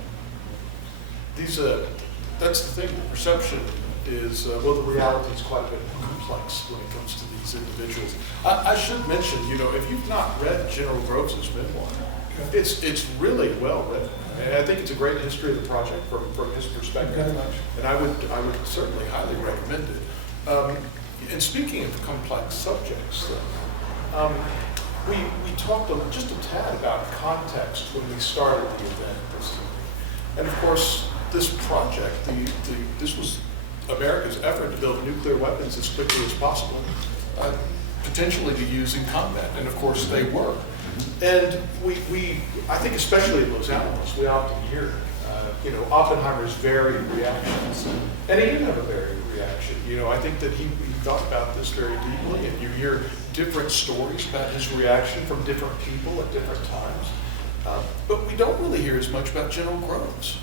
it. That's the thing, the perception is, the reality is quite a bit more complex when it comes to these individuals. I should mention, if you've not read General Groves' memoir, it's really well written. And I think it's a great history of the project from his perspective. Very much. And I would certainly highly recommend it. And speaking of complex subjects, we talked just a tad about context when we started the event. And of course, this project, this was America's effort to build nuclear weapons as quickly as possible, potentially to use in combat, and of course they were. And I think especially in Los Alamos, we often hear, Oppenheimer's varied reactions, and he didn't have a varied reaction. I think that he thought about this very deeply, and you hear different stories about his reaction from different people at different times. But we don't really hear as much about General Groves.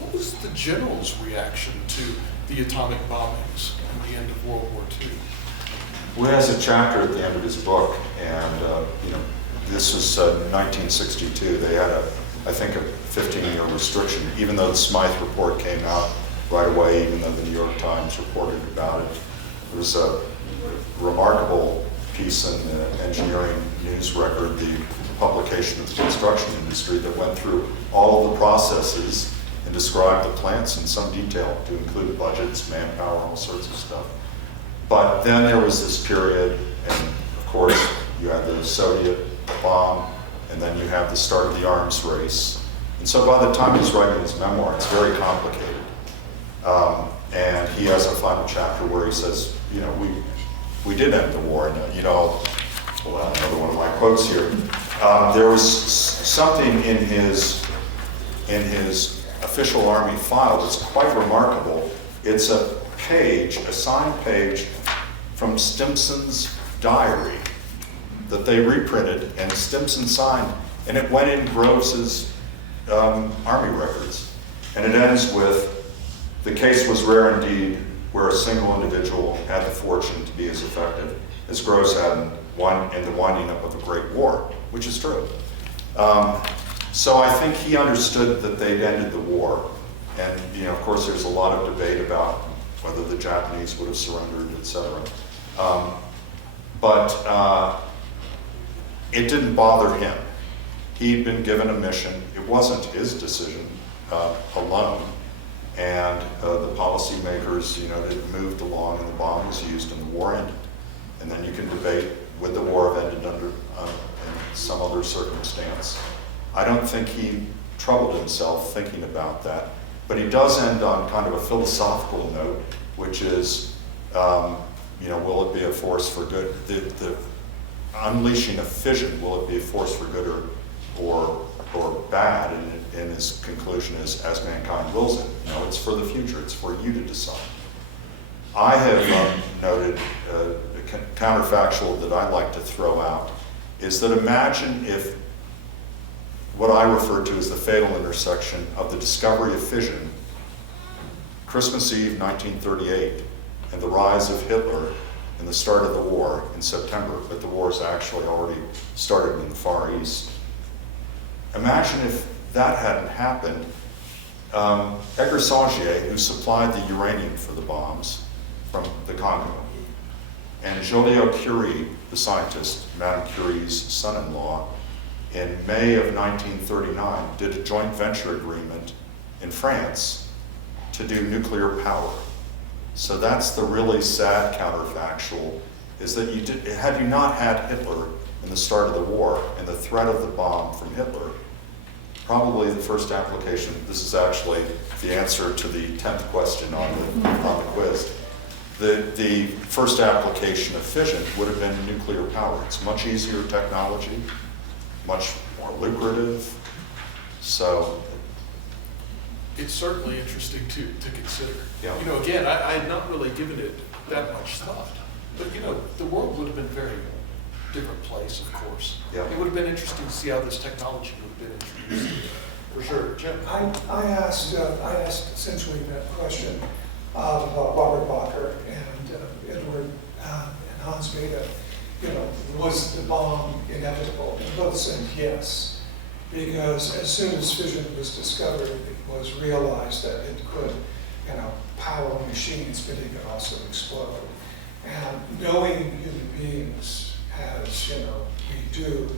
What was the general's reaction to the atomic bombings at the end of World War II? Well, he has a chapter at the end of his book, and this was 1962. They had I think a 15-year restriction, even though the Smythe report came out right away, even though the New York Times reported about it. There was a remarkable piece in the engineering news record, the publication of the construction industry, that went through all of the processes and described the plants in some detail, to include budgets, manpower, all sorts of stuff. But then there was this period, and of course you had the Soviet bomb, and then you have the start of the arms race. And so by the time he's writing his memoir, it's very complicated. And he has a final chapter where he says, we did end the war. And, another one of my quotes here. There was something in his official Army file that's quite remarkable. It's a signed page from Stimson's diary that they reprinted, and Stimson signed, and it went in Groves's Army records. And it ends with, "The case was rare indeed, where a single individual had the fortune to be as effective as Groves had in the winding up of a great war," which is true. So I think he understood that they'd ended the war. And, of course, there's a lot of debate about whether the Japanese would have surrendered, etc. But it didn't bother him. He'd been given a mission. It wasn't his decision alone. And the policymakers, had moved along, and the bomb was used, and the war ended. And then you can debate, would the war have ended under in some other circumstance? I don't think he troubled himself thinking about that. But he does end on kind of a philosophical note, which is, will it be a force for good? The unleashing of fission, will it be a force for good or bad? And in his conclusion is, as mankind wills it. You know, it's for the future, it's for you to decide. I have noted a counterfactual that I like to throw out is that imagine if what I refer to as the fatal intersection of the discovery of fission, Christmas Eve 1938, and the rise of Hitler and the start of the war in September, but the war has actually already started in the Far East. Imagine if that hadn't happened. Edgar Saugier, who supplied the uranium for the bombs from the Congo, and Joliot Curie, the scientist, Madame Curie's son-in-law, in May of 1939, did a joint venture agreement in France to do nuclear power. So that's the really sad counterfactual, is that had you not had Hitler in the start of the war and the threat of the bomb from Hitler, probably the first application, this is actually the answer to the 10th question on the quiz, the first application of fission would have been nuclear power. It's much easier technology, much more lucrative, so. It's certainly interesting to consider. Yeah. You know, again, I had not really given it that much thought, but you know, the world would have been a very different place, of course. Yeah. It would have been interesting to see how this technology would have been introduced. For sure, Jim. I asked essentially that question about Robert Bacher and Edward and Hans Bethe. You know, was the bomb inevitable? And both said yes, because as soon as fission was discovered, it was realized that it could, you know, power machines, but it could also explode. And knowing human beings as, you know, we do,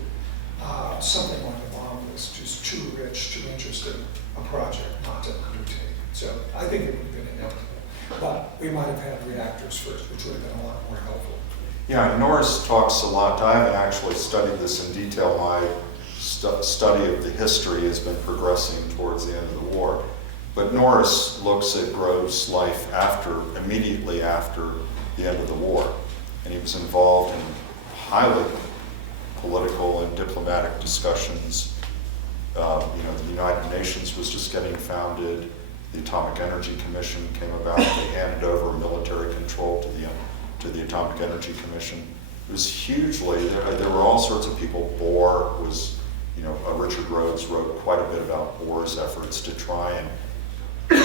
something like a bomb was just too rich, too interesting a project not to undertake. So I think it would have been inevitable. But we might have had reactors first, which would have been a lot more helpful. Yeah, Norris talks a lot. I haven't actually studied this in detail. My study of the history has been progressing towards the end of the war. But Norris looks at Grove's life immediately after the end of the war. And he was involved in highly political and diplomatic discussions. You know, the United Nations was just getting founded. The Atomic Energy Commission came about. They handed over military control to the Atomic Energy Commission. It was hugely, there were all sorts of people. Bohr was, you know, Richard Rhodes wrote quite a bit about Bohr's efforts to try and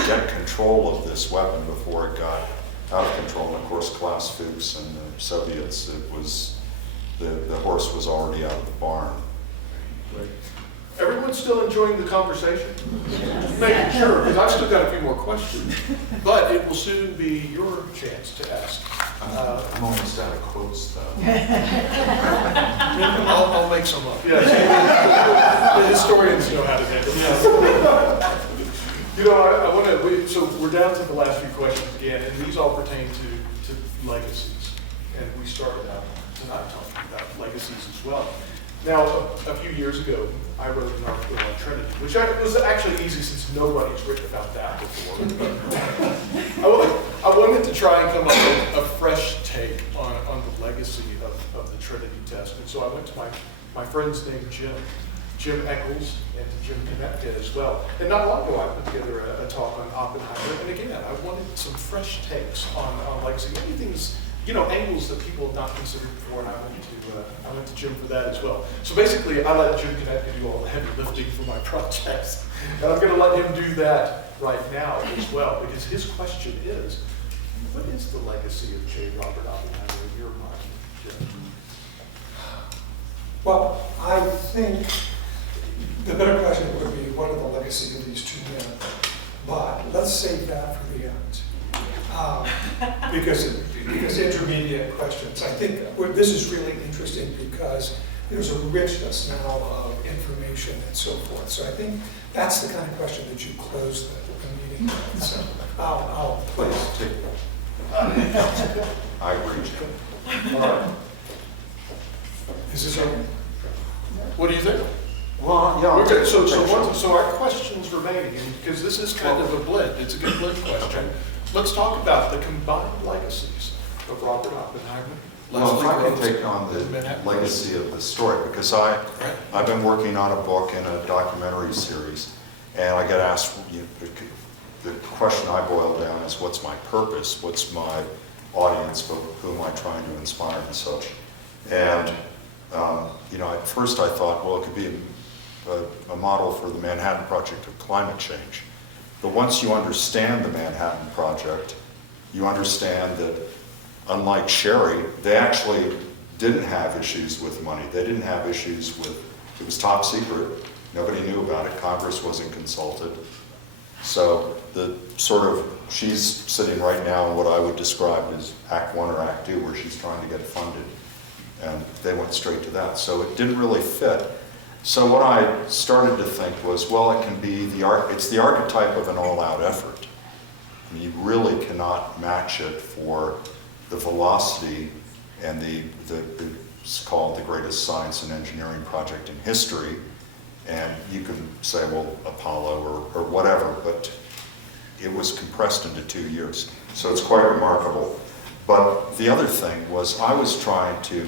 get control of this weapon before it got out of control. And of course, Klaus Fuchs and the Soviets, it was, the horse was already out of the barn. Right. Everyone's still enjoying the conversation? Just making sure, because I've still got a few more questions. But it will soon be your chance to ask. I'm almost out of quotes, though. I'll make some up. Yes. The historians know how to handle this. You know, I want to, so we're down to the last few questions again, and these all pertain to legacies. And we started out tonight talking about legacies as well. Now, a few years ago, I wrote an article on Trinity, which was actually easy since nobody's written about that before. I wanted to try and come up with a fresh take on the legacy of the Trinity test. And so I went to my friends named Jim Eccles, and to Jim Kunetka as well. And not long ago, I put together a talk on Oppenheimer. And again, I wanted some fresh takes on legacy. Many things, you know, angles that people have not considered before, and I went to Jim for that as well. So basically, I let Jim Kunetka do all the heavy lifting for my projects, and I'm going to let him do that right now as well, because his question is, what is the legacy of J. Robert Oppenheimer in your mind, Jim? Well, I think the better question would be, what are the legacy of these two men? But let's save that for the end. Because intermediate questions. I think this is really interesting because there's a richness now of information and so forth. So I think that's the kind of question that you close the meeting with. So I'll Please place. take that. I agree, Jim. All right. Is this okay? What do you think? Well, yeah. Okay, so our questions remaining, because this is kind of a blend, it's a good blend question. Let's talk about the combined legacies of Robert Oppenheimer. Well, if I can Leslie take on the Manhattan. legacy of the story, because I've been working on a book and a documentary series, And I get asked, the question I boil down is, what's my purpose? What's my audience? Who am I trying to inspire and such? And at first I thought, well, it could be a model for the Manhattan Project of climate change. But once you understand the Manhattan Project, you understand that unlike Sherry, they actually didn't have issues with money. They didn't have issues with, it was top secret. Nobody knew about it. Congress wasn't consulted. So she's sitting right now in what I would describe as Act 1 or Act 2, where she's trying to get funded. And they went straight to that. So it didn't really fit. So what I started to think was, well, it can be it's the archetype of an all-out effort. I mean, you really cannot match it for the velocity and it's called the greatest science and engineering project in history. And you can say, well, Apollo or whatever, but it was compressed into 2 years. So it's quite remarkable. But the other thing was I was trying to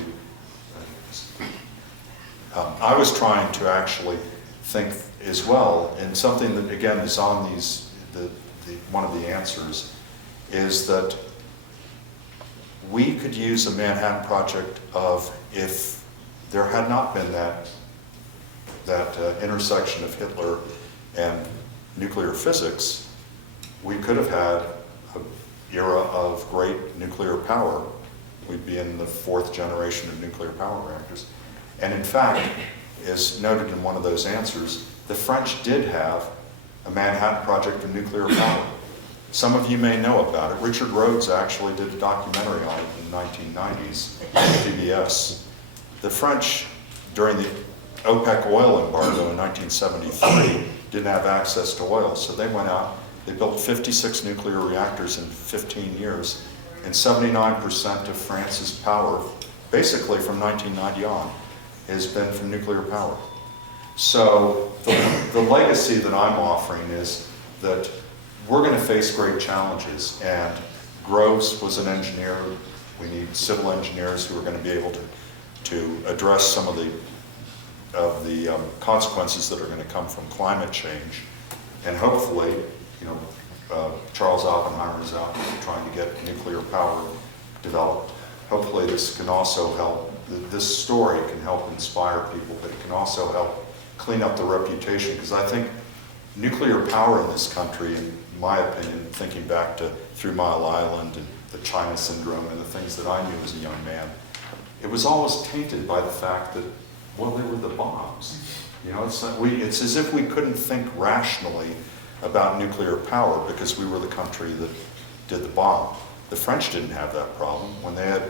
actually think as well, and something that again is on one of the answers is that we could use a Manhattan Project of, if there had not been that intersection of Hitler and nuclear physics, we could have had an era of great nuclear power. We'd be in the 4th generation of nuclear power reactors. And in fact, as noted in one of those answers, the French did have a Manhattan Project of nuclear power. Some of you may know about it. Richard Rhodes actually did a documentary on it in the 1990s on PBS. The French, during the OPEC oil embargo in 1973, didn't have access to oil, so they went out, they built 56 nuclear reactors in 15 years, and 79% of France's power, basically from 1990 on, has been from nuclear power. So the legacy that I'm offering is that we're going to face great challenges, and Groves was an engineer. We need civil engineers who are going to be able to address some of the consequences that are going to come from climate change. And hopefully, Charles Oppenheimer is out trying to get nuclear power developed. Hopefully this can also help, this story can help inspire people, but it can also help clean up the reputation, because I think nuclear power in this country, in my opinion, thinking back to 3 Mile Island and the China syndrome and the things that I knew as a young man, it was always tainted by the fact that, well, they were the bombs. It's as if we couldn't think rationally about nuclear power because we were the country that did the bomb. The French didn't have that problem. When they had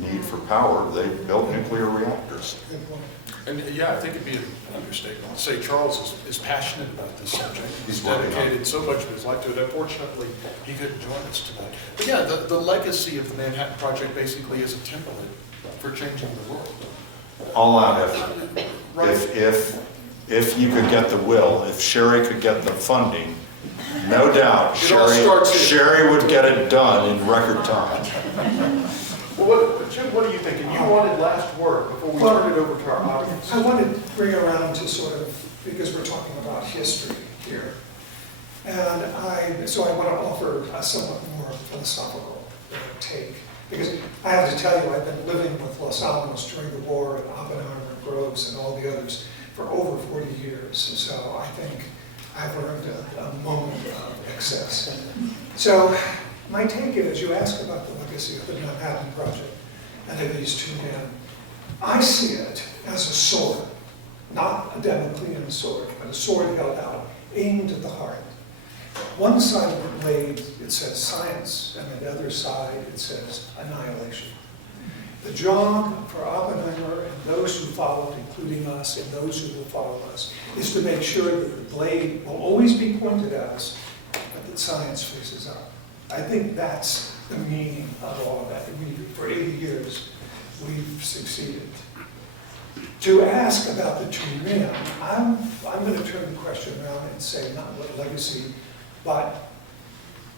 need for power, they built nuclear reactors. Good point. And yeah, I think it'd be an understatement to say Charles is passionate about this subject. He's working on it. dedicated so much of his life to it. Unfortunately, he couldn't join us tonight. But yeah, the legacy of the Manhattan Project basically is a template for changing the world. All out effort. Right. If you could get the will, if Sherry could get the funding, no doubt It all starts here. Sherry would get it done in record time. Well, Jim, what are you thinking? You wanted last word before we turn it over to our audience. I wanted to bring around to sort of, because we're talking about history here. And so I want to offer a somewhat more philosophical take. Because I have to tell you, I've been living with Los Alamos during the war, and Oppenheimer, Groves, and all the others for over 40 years. So I think I've learned a moment of excess. So my take is, you ask about the legacy of the Manhattan Project and of these 2 men. I see it as a sword, not a Damoclean sword, but a sword held out, aimed at the heart. One side of the blade, it says science, and on the other side, it says annihilation. The job for Oppenheimer and those who followed, including us and those who will follow us, is to make sure that the blade will always be pointed at us, but that science faces up. I think that's the meaning of all of that. For 80 years, we've succeeded. To ask about the 2 men, I'm going to turn the question around and say not what legacy, but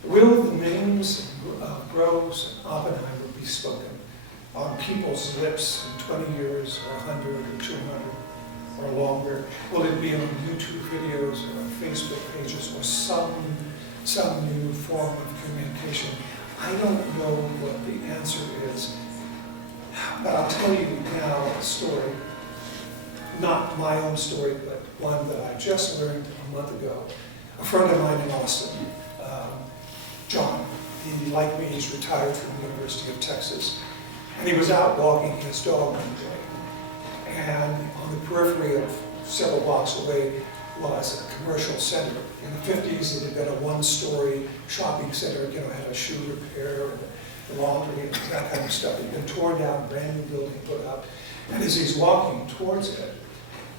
will the names of Groves and Oppenheimer be spoken on people's lips in 20 years, or 100, or 200, or longer? Will it be on YouTube videos or on Facebook pages or some new form of communication? I don't know what the answer is, but I'll tell you now a story, not my own story, but one that I just learned a month ago. A friend of mine in Austin, John, he, like me, he's retired from the University of Texas, and he was out walking his dog one day, and on the periphery of several blocks away was a commercial center. In the 50s, it had been a one-story shopping center, you know, had a shoe repair and laundry and that kind of stuff. It had been torn down, brand new building put up, and as he's walking towards it,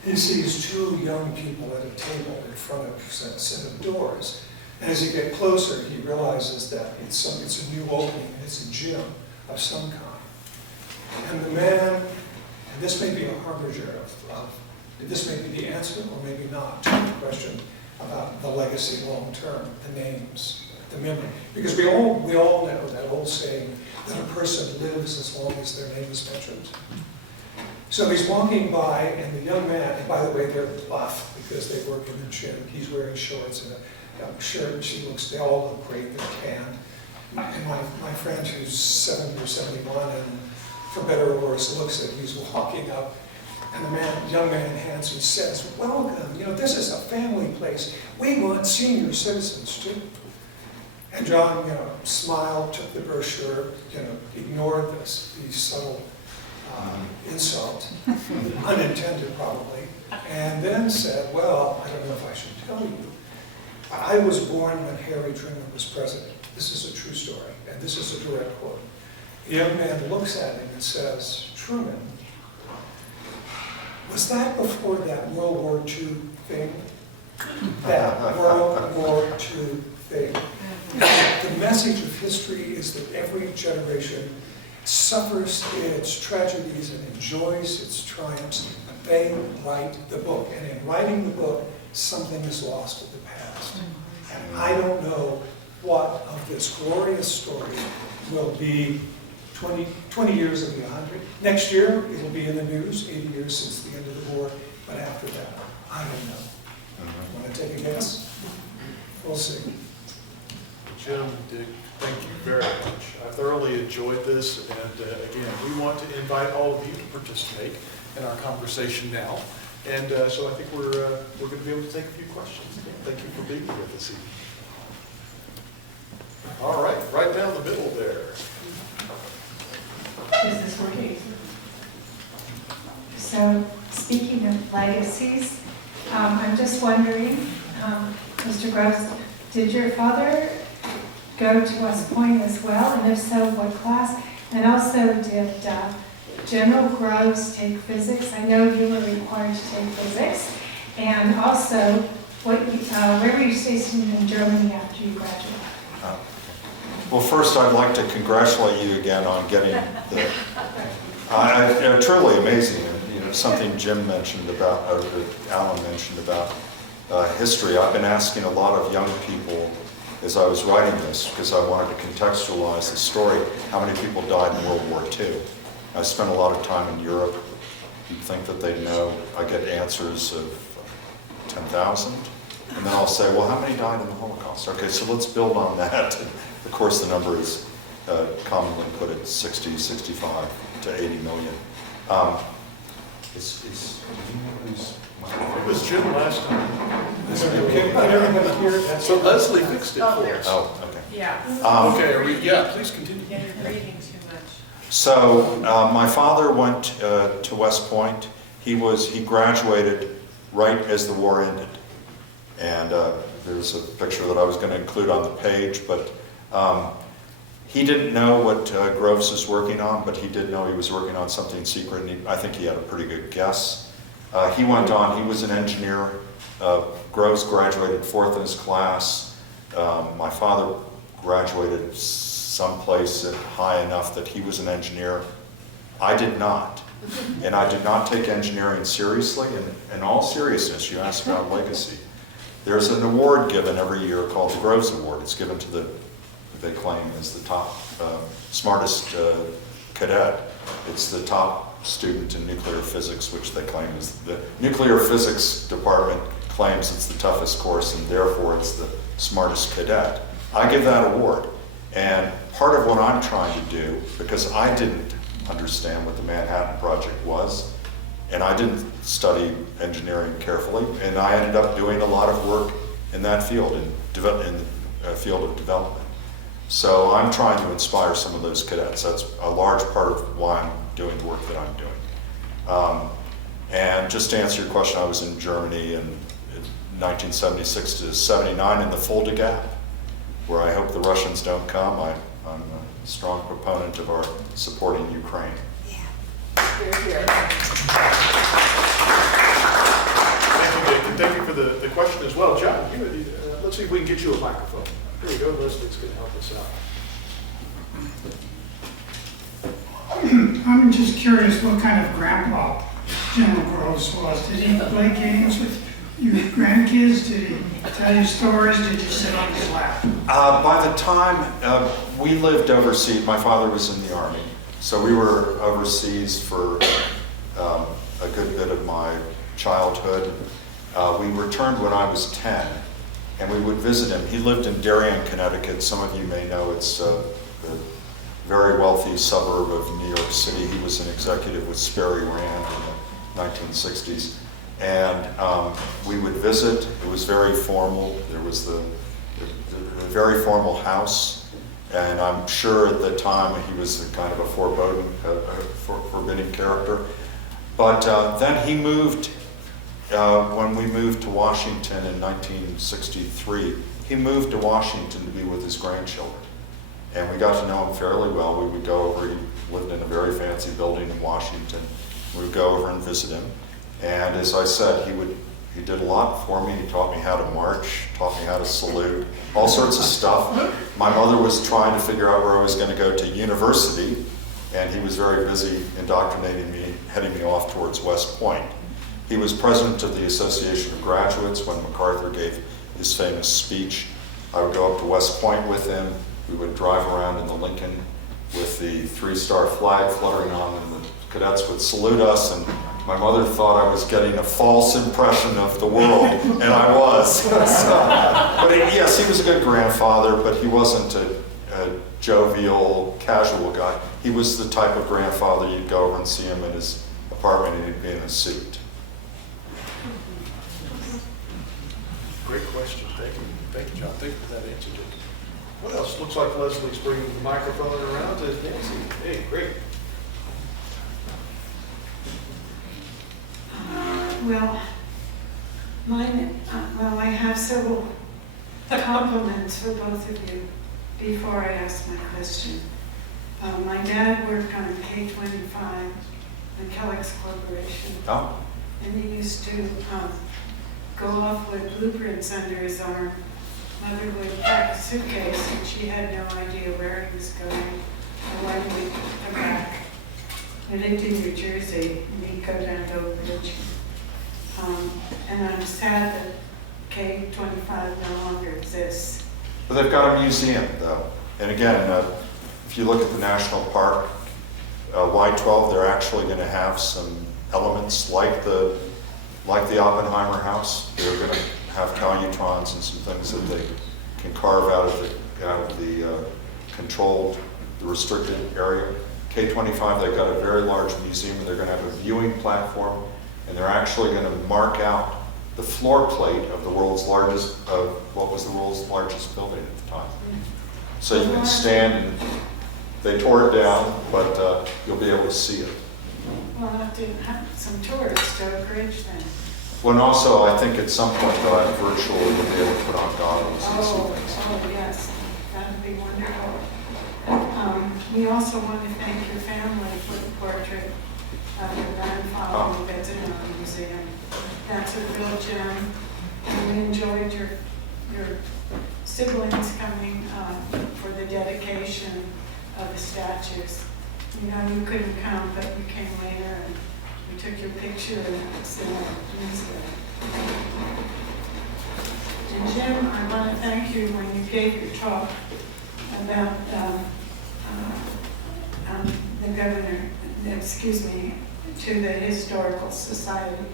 he sees two young people at a table in front of a set of doors. And as he gets closer, he realizes that it's a new opening, it's a gym of some kind. And the man, and this may be a harbinger of this may be the answer or maybe not to the question about the legacy long term, the names, the memory. Because we all know that old saying that a person lives as long as their name is mentioned. So he's walking by, and the young man, and by the way, they're buff because they work in the gym. He's wearing shorts and a shirt, and they all look great, they're tanned. And my friend who's 70 or 71, and for better or worse, looks at him, he's walking up, and the young man hands and says, "Welcome, you know, this is a family place. We want senior citizens too." And John, you know, smiled, took the brochure, you know, ignored the subtle insult, unintended probably, and then said, "Well, I don't know if I should tell you. I was born when Harry Truman was president." This is a true story, and this is a direct quote. The young man looks at him and says, "Truman, was that before that World War II thing?" That World War II thing. The message of history is that every generation suffers its tragedies and enjoys its triumphs, but they write the book. And in writing the book, something is lost of the past. And I don't know what of this glorious story will be 20 years will be 100. Next year, it'll be in the news, 80 years since the end of the war. But after that, I don't know. Want to take a guess? We'll see. Jim, Dick, thank you very much. I thoroughly enjoyed this, and again, we want to invite all of you to participate in our conversation now. And so I think we're going to be able to take a few questions. Thank you for being here this evening. All right down the middle there. Is this working? So, speaking of legacies, I'm just wondering, Mr. Groves, did your father go to West Point as well? And if so, what class? And also, did General Groves take physics? I know you were required to take physics. And also, where were you stationed in Germany after you graduated? Well, first, I'd like to congratulate you again on getting the truly amazing. And, you know, something Jim mentioned about, or Alan mentioned about history. I've been asking a lot of young people as I was writing this, because I wanted to contextualize the story, how many people died in World War II. I spent a lot of time in Europe. You'd think that they'd know. I get answers of 10,000. And then I'll say, well, how many died in the Holocaust? Okay, so let's build on that. Of course, the number is commonly put at 60, 65 to 80 million. It was Jim last time. Can everybody hear it? So Leslie fixed it for us. Oh, okay. Yeah. Okay, please continue. Yeah, you're reading too much. So my father went to West Point. He graduated right as the war ended. And there's a picture that I was going to include on the page, but he didn't know what Groves was working on, but he did know he was working on something secret, and I think he had a pretty good guess. He went on, he was an engineer. Groves graduated fourth in his class. My father graduated someplace high enough that he was an engineer. I did not. And I did not take engineering seriously. And in all seriousness, you asked about legacy. There's an award given every year called the Groves Award. It's given to they claim is the top, smartest cadet. It's the top student in nuclear physics, which they claim is the nuclear physics department claims it's the toughest course and therefore it's the smartest cadet. I give that award. And part of what I'm trying to do, because I didn't understand what the Manhattan Project was, and I didn't study engineering carefully, and I ended up doing a lot of work in that field, in the field of development. So I'm trying to inspire some of those cadets. That's a large part of why I'm doing the work that I'm doing. And just to answer your question, I was in Germany in 1976 to 79 in the Fulda Gap, where I hope the Russians don't come. I'm a strong proponent of our supporting Ukraine. Thank you, Dick, and thank you for the question as well. John, let's see if we can get you a microphone. Here we go, Leslie's going to help us out. I'm just curious what kind of grandpa General Groves was. Did he play games with your grandkids? Did he tell you stories? Did you sit on his lap? By the time we lived overseas, my father was in the Army, so we were overseas for a good bit of my childhood. We returned when I was 10, and we would visit him. He lived in Darien, Connecticut. Some of you may know it's a very wealthy suburb of New York City. He was an executive with Sperry Rand in the 1960s. And we would visit. It was very formal. There was the very formal house. And I'm sure at the time he was a kind of a forbidding character. But then he moved, when we moved to Washington in 1963, he moved to Washington to be with his grandchildren. And we got to know him fairly well. We would go over, he lived in a very fancy building in Washington. We would go over and visit him. And as I said, he did a lot for me. He taught me how to march, taught me how to salute, all sorts of stuff. My mother was trying to figure out where I was going to go to university, and he was very busy indoctrinating me, heading me off towards West Point. He was president of the Association of Graduates when MacArthur gave his famous speech. I would go up to West Point with him. We would drive around in the Lincoln with the 3-star flag fluttering on, and the cadets would salute us, and my mother thought I was getting a false impression of the world, and I was. Yes, he was a good grandfather, but he wasn't a jovial, casual guy. He was the type of grandfather you'd go over and see him in his apartment and he'd be in a suit. Great question. Thank you, John. Thank you for that answer, Dick. What else? Looks like Leslie's bringing the microphone around to Nancy. Hey, great. Well, I have several compliments for both of you before I ask my question. My dad worked on K-25, the Kellogg's Corporation, Oh, and he used to go off with blueprints under his arm. Mother would pack a suitcase, and she had no idea where he was going or when we'd come back. I lived in New Jersey, and he'd go down to Oak Ridge. And I'm sad that K-25 no longer exists. but they've got a museum, though. And again, if you look at the national park, Y12, they're actually going to have some elements like the Oppenheimer house. They're going to have calutrons and some things that they can carve out of the controlled, the restricted area. K-25, they've got a very large museum, and they're going to have a viewing platform, and they're actually going to mark out the floor plate of the world's largest, what was the world's largest building at the time. So you can stand, and they tore it down, but you'll be able to see it. Well, I'll have to have some tours to Oak Ridge then. Well, and also, I think at some point, though, I'm virtually will be able to put on goggles and see things. Oh, yes, that would be wonderful. We also want to thank your family for the portrait of your grandfather that's in our museum. That's a real gem, and we enjoyed your siblings coming for the dedication of the statues. You know, you couldn't come, but you came later, and we took your picture, and it's in the museum. And Jim, I want to thank you when you gave your talk about the governor, to the Historical Society.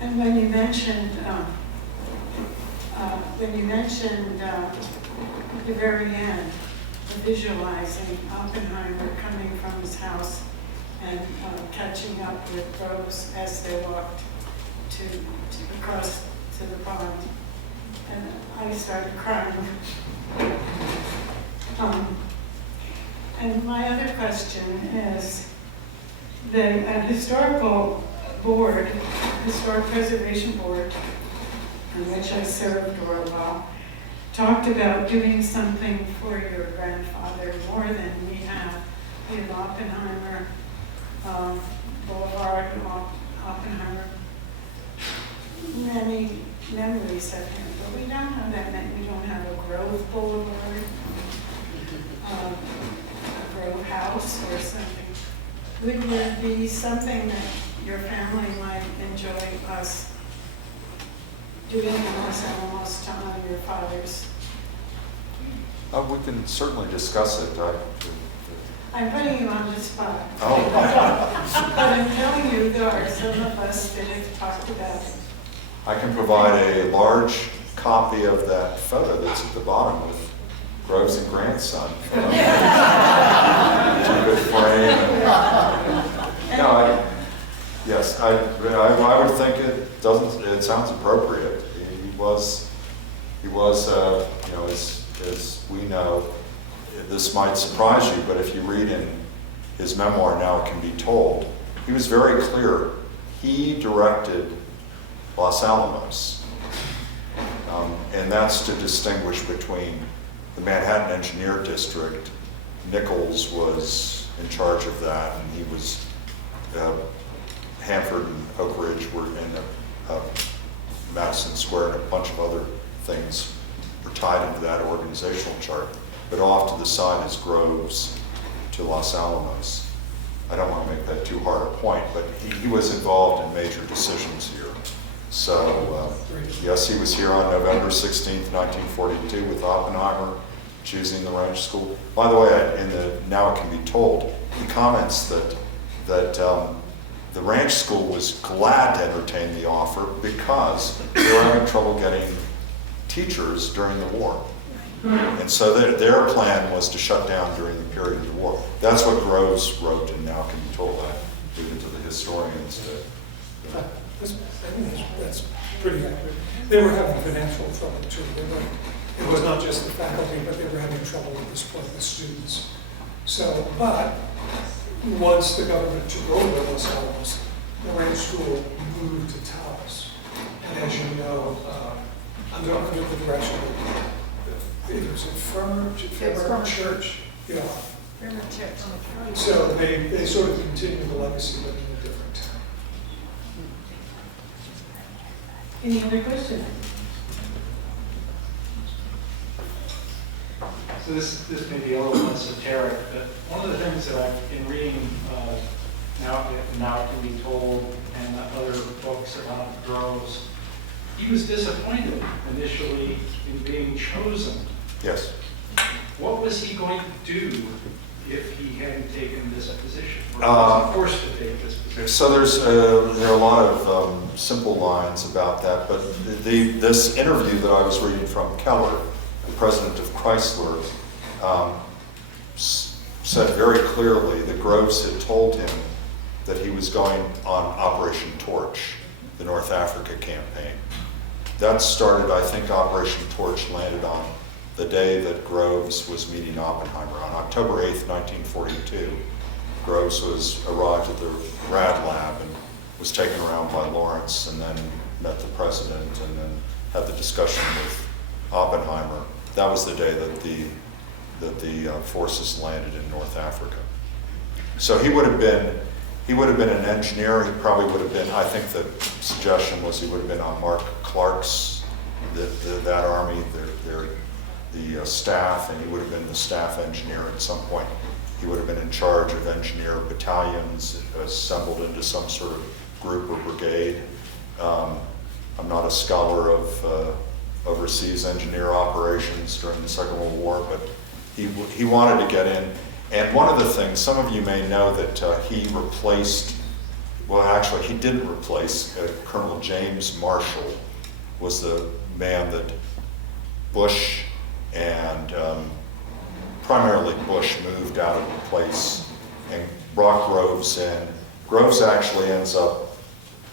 And when you mentioned at the very end, visualizing Oppenheimer coming from his house and catching up with Groves as they walked to across to the pond, and I started crying. And my other question is, the historical board, historic preservation board, in which I served for a while, talked about doing something for your grandfather more than we have in Oppenheimer, Boulevard, Oppenheimer. Many memories of him, but we don't have that many. We don't have a Grove Boulevard, a Grove House or something. Would there be something that your family might enjoy us doing in Los Alamos to honor your fathers? We can certainly discuss it. I'm putting you on the spot. Oh. But I'm telling you, there are some of us that have talked about it. I can provide a large copy of that photo that's at the bottom with Groves and grandson. Good frame. No, yes, I would think it sounds appropriate. He was, you know, as we know, this might surprise you, but if you read in his memoir, Now It Can Be Told, he was very clear. He directed Los Alamos. And that's to distinguish between the Manhattan Engineer District. Nichols was in charge of that, and he was, Hanford and Oak Ridge were in Madison Square, and a bunch of other things were tied into that organizational chart. But off to the side is Groves to Los Alamos. I don't want to make that too hard a point, but he was involved in major decisions here. So, yes, he was here on November 16th, 1942 with Oppenheimer, choosing the ranch school. By the way, in the Now It Can Be Told, he comments that the ranch school was glad to entertain the offer because they were having trouble getting teachers during the war. And so their plan was to shut down during the period of the war. That's what Groves wrote in Now It Can Be Told. I leave it to the historians to... That's pretty accurate. They were having financial trouble too. It was not just the faculty, but they were having trouble with the students. So, but once the government took over Los Alamos, the ranch school moved to Taos. And as you know, under the direction of, it was a Firmer Church. Yeah. Firmer Church. So they sort of continued the legacy, but in a different town. Any other questions? So this may be a little esoteric, but one of the things that I've been reading Now It Can Be Told and other books about Groves, he was disappointed initially in being chosen. Yes. What was he going to do if he hadn't taken this position? Or was he forced to take this position? So there are a lot of simple lines about that, but this interview that I was reading from Keller, the president of Chrysler, said very clearly that Groves had told him that he was going on Operation Torch, the North Africa campaign. That started, I think Operation Torch landed on the day that Groves was meeting Oppenheimer. On October 8th, 1942, Groves arrived at the RAD lab and was taken around by Lawrence and then met the president and then had the discussion with Oppenheimer. That was the day that the forces landed in North Africa. So he would have been an engineer. He probably would have been, I think the suggestion was he would have been on Mark Clark's, that army, the staff, and he would have been the staff engineer at some point. He would have been in charge of engineer battalions assembled into some sort of group or brigade. I'm not a scholar of overseas engineer operations during the Second World War, but he wanted to get in. And one of the things, some of you may know that he replaced well, actually, he didn't replace. Colonel James Marshall was the man that Bush and primarily Bush moved out of the place and brought Groves in. Groves actually ends up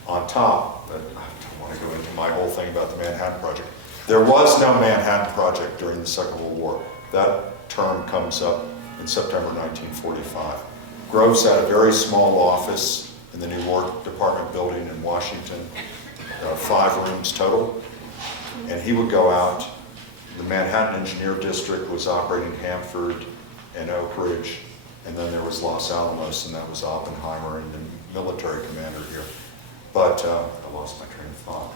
on top, but I don't want to go into my whole thing about the Manhattan Project. There was no Manhattan Project during the Second World War. That term comes up in September 1945. Groves had a very small office in the New War Department building in Washington, 5 rooms total, and he would go out. The Manhattan Engineer District was operating Hanford and Oak Ridge, and then there was Los Alamos, and that was Oppenheimer and the military commander here. But I lost my train of thought.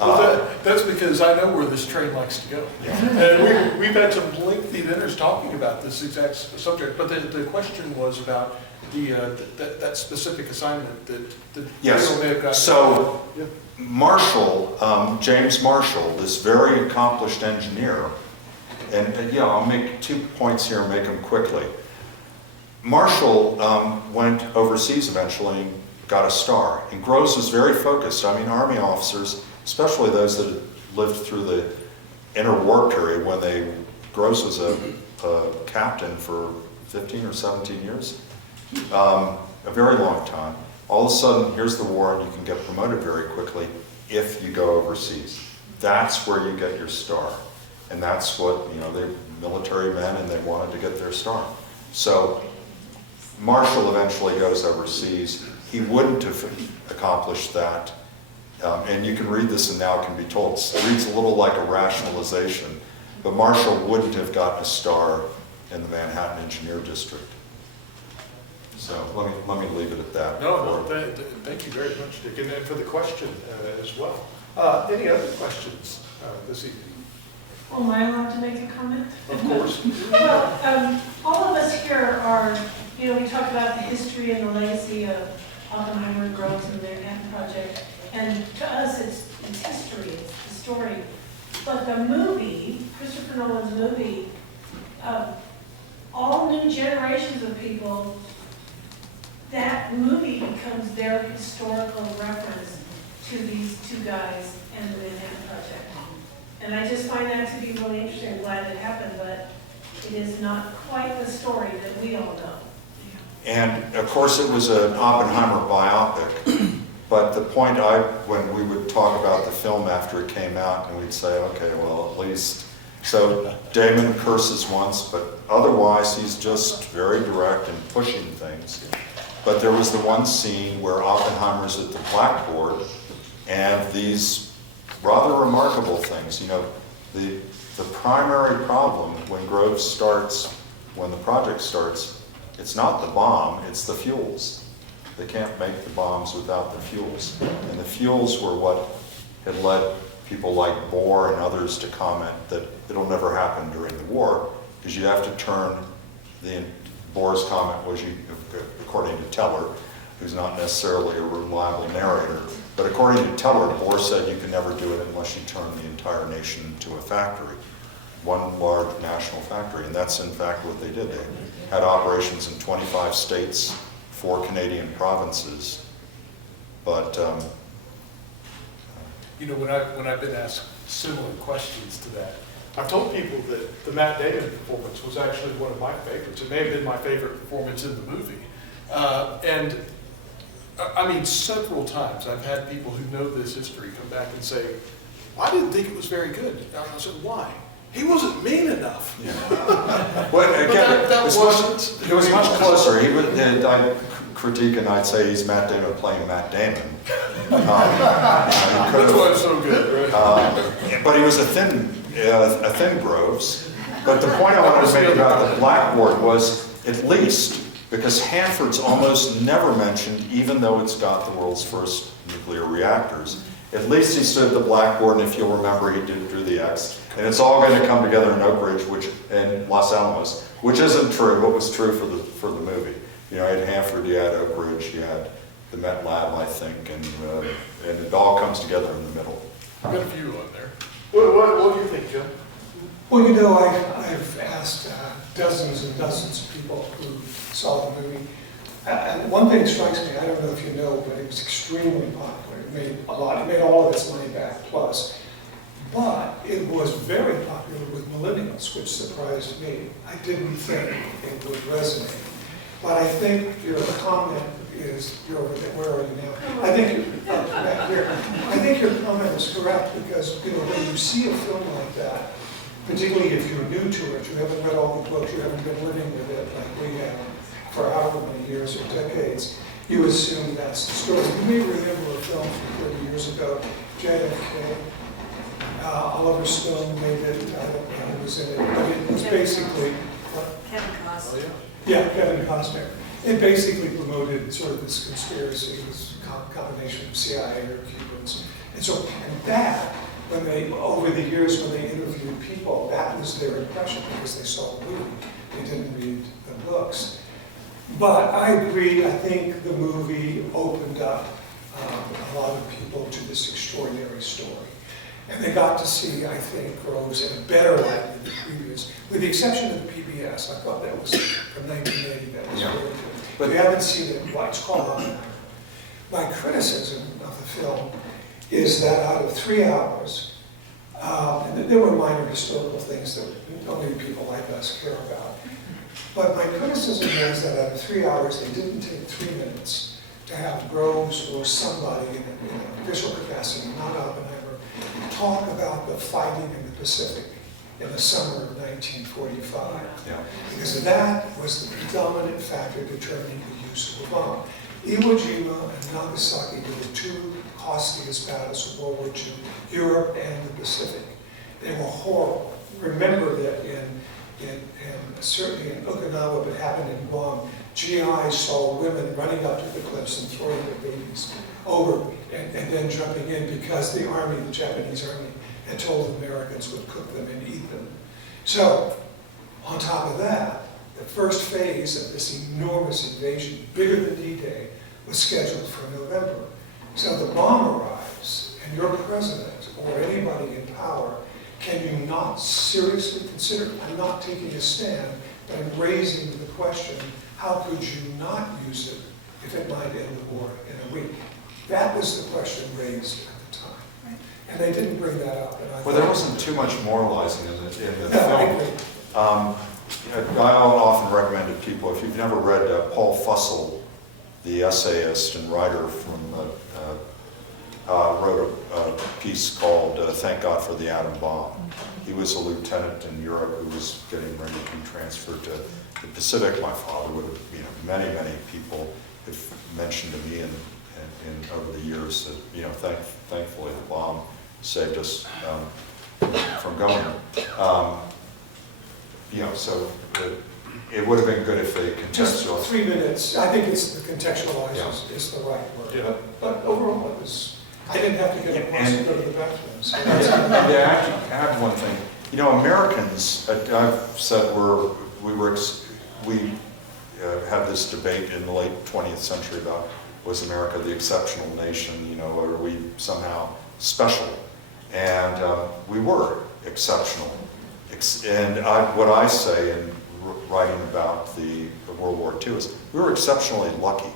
Well, that's because I know where this train likes to go. Yeah. And we've had some lengthy dinners talking about this exact subject, but the question was about that specific assignment that Yes. General may have gotten. So Yeah. Marshall, James Marshall, this very accomplished engineer, and yeah, I'll make 2 points here and make them quickly. Marshall went overseas eventually and got a star, and Groves was very focused. I mean, Army officers, especially those that had lived through the interwar period when Groves was a captain for 15 or 17 years, a very long time. All of a sudden, here's the war, and you can get promoted very quickly if you go overseas. That's where you get your star. And that's what, they're military men, and they wanted to get their star. So Marshall eventually goes overseas. He wouldn't have accomplished that. And you can read this, and now it can be told. It reads a little like a rationalization. But Marshall wouldn't have gotten a star in the Manhattan Engineer District. So let me leave it at that. No, thank you very much, Dick, and for the question as well. Any other questions this evening? Well, am I allowed to make a comment? Of course. Well, all of us here are, we talk about the history and the legacy of Oppenheimer, Groves, and the Manhattan Project, and to us it's history, it's the story. But the movie, Christopher Nolan's movie, all new generations of people, that movie becomes their historical reference to these 2 guys and the Manhattan Project. And I just find that to be really interesting. I'm glad it happened, but it is not quite the story that we all know. And of course, it was an Oppenheimer biopic. But the point when we would talk about the film after it came out, and we'd say, okay, well, at least. So Damon curses once, but otherwise he's just very direct and pushing things. But there was the one scene where Oppenheimer's at the blackboard, and these rather remarkable things. The primary problem when Groves starts, when the project starts, it's not the bomb, it's the fuels. They can't make the bombs without the fuels. And the fuels were what had led people like Bohr and others to comment that it'll never happen during the war, because you have to turn Bohr's comment was, according to Teller, who's not necessarily a reliable narrator, but according to Teller, Bohr said you can never do it unless you turn the entire nation into a factory, one large national factory, and that's in fact what they did. They had operations in 25 states, 4 Canadian provinces, but when I've been asked similar questions to that, I've told people that the Matt Damon performance was actually one of my favorites. It may have been my favorite performance in the movie. And I mean, several times I've had people who know this history come back and say, I didn't think it was very good. And I said, why? He wasn't mean enough. Yeah. Well, again, that it was much closer. I'd critique and I'd say he's Matt Damon playing Matt Damon. That's why it's so good, right? But he was a thin Groves. But the point I wanted to make about the blackboard was, at least, because Hanford's almost never mentioned, even though it's got the world's first nuclear reactors. At least he stood at the blackboard, and if you'll remember, he drew the X. And it's all going to come together in Oak Ridge, and Los Alamos, which isn't true, but was true for the movie. You had Hanford, you had Oak Ridge, you had the Met Lab, I think, and it all comes together in the middle. I've got a few on there. What do you think, Jim? Well, I've asked dozens and dozens of people who saw the movie. And one thing strikes me, I don't know if you know, but it was extremely popular. It made a lot, it made all of its money back plus. But it was very popular with millennials, which surprised me. I didn't think it would resonate. But I think your comment is, you're over there, where are you now? I think, back here. I think your comment is correct because, you know, when you see a film like that, particularly if you're new to it, you haven't read all the books, you haven't been living with it like we have for however many years or decades, you assume that's the story. You may remember a film from 30 years ago, JFK. Oliver Stone made it, I don't know who was in it, but it was basically, Kevin Costner. yeah, Kevin Costner. It basically promoted sort of this conspiracy, this combination of CIA or Cubans. And so, and that, when they, over the years when they interviewed people, that was their impression because they saw the movie. They didn't read the books. But I agree, I think the movie opened up a lot of people to this extraordinary story. And they got to see, I think, Groves in a better light than the previous, with the exception of the PBS. I thought that was from 1980, that was Yeah. really good. But we haven't seen it, well, it's called Oppenheimer. My criticism of the film is that out of 3 hours, and there were minor historical things that only people like us care about, but my criticism is that out of 3 hours, they didn't take 3 minutes to have Groves or somebody in an official capacity, not Oppenheimer, talk about the fighting in the Pacific in the summer of 1945. Yeah. Because that was the predominant factor determining the use of the bomb. Iwo Jima and Nagasaki were the 2 costliest battles of World War II, Europe and the Pacific. They were horrible. Remember that certainly in Okinawa, but happened in Guam, GIs saw women running up to the cliffs and throwing their babies over and then jumping in because the army, the Japanese army, had told the Americans would cook them and eat them. So, on top of that, the first phase of this enormous invasion, bigger than D-Day, was scheduled for November. So the bomb arrives, and your president or anybody in power, can you not seriously consider, I'm not taking a stand, but I'm raising the question, how could you not use it if it might end the war in a week? That was the question raised at the time. And they didn't bring that up. And Well, there wasn't too much moralizing in the No, I film. agree. I often recommend to people, if you've never read Paul Fussell, the essayist and writer wrote a piece called Thank God for the Atom Bomb. He was a lieutenant in Europe who was getting ready to be transferred to the Pacific. My father would have, many people have mentioned to me in over the years that, thankfully the bomb saved us from going. So it would have been good if they Just contextualized. 3 minutes, I think it's the contextualize Yeah. is the right word. Yeah. But overall, it was, I didn't have to get across and go to the bathroom. So Yeah, I add one thing. Americans, I've said we had this debate in the late 20th century about, was America the exceptional nation, or are we somehow special? And we were exceptional. And what I say in writing about the World War II is we were exceptionally lucky.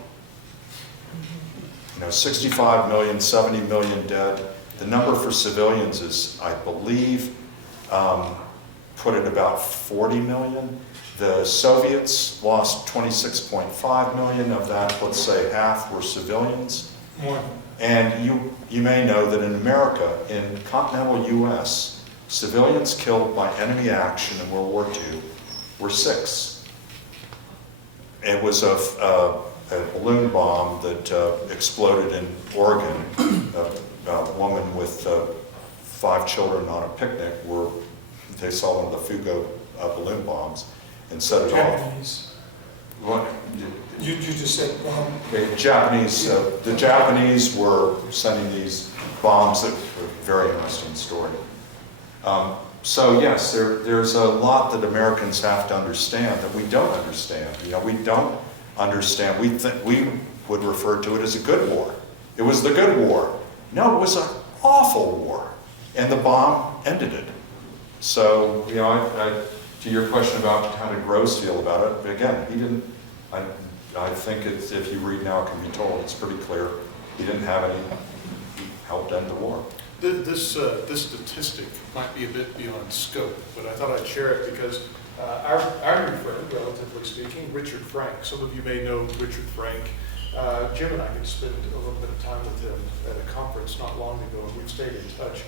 65 million, 70 million dead. The number for civilians is, I believe, put at about 40 million. The Soviets lost 26.5 million. Of that, let's say half were civilians. more. And you may know that in America, in continental US, civilians killed by enemy action in World War II were 6. It was a balloon bomb that exploded in Oregon. A woman with 5 children on a picnic they saw one of the Fugo balloon bombs and set it off. Japanese. What? You just said, The Japanese were sending these bombs that were a very interesting story. So yes, there's a lot that Americans have to understand that we don't understand. We don't understand. We would refer to it as a good war. It was the good war. No, it was an awful war, and the bomb ended it. So to your question about how did Groves feel about it, again, he didn't. I think it's, if you read Now It Can Be Told, it's pretty clear. He didn't have any, he helped end the war. This statistic might be a bit beyond scope, but I thought I'd share it because our new friend, relatively speaking, Richard Frank. Some of you may know Richard Frank. Jim and I could spend a little bit of time with him at a conference not long ago, and we've stayed in touch.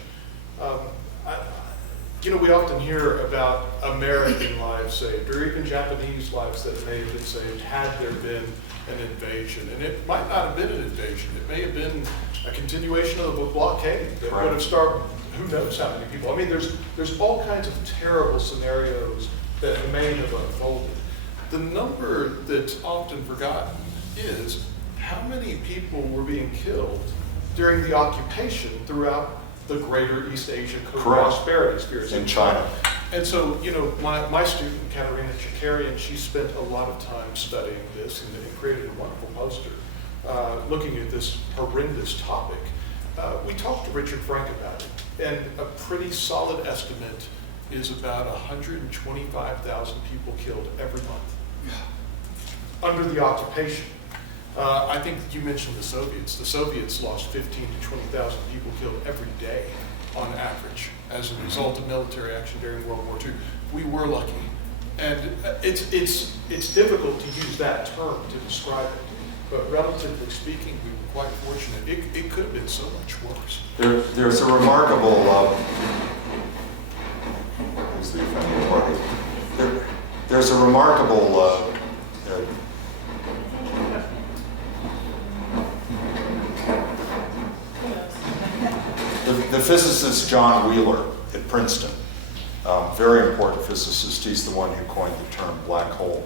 We often hear about American lives saved, or even Japanese lives that may have been saved had there been an invasion. And it might not have been an invasion. It may have been a continuation of a blockade that would have started who knows how many people. I mean, there's all kinds of terrible scenarios that may have unfolded. The number that's often forgotten is how many people were being killed during the occupation throughout the greater East Asia prosperity spheres in China. And so, my student, Katerina Chakarian, she spent a lot of time studying this and created a wonderful poster looking at this horrendous topic. We talked to Richard Frank about it, and a pretty solid estimate is about 125,000 people killed every month under the occupation. I think you mentioned the Soviets. The Soviets lost 15,000 to 20,000 people killed every day on average as a result of military action during World War II. We were lucky. And it's difficult to use that term to describe it. But relatively speaking, we were quite fortunate. It could have been so much worse. There's a remarkable, who's the offending party? There's a remarkable the physicist John Wheeler at Princeton, very important physicist. He's the one who coined the term black hole.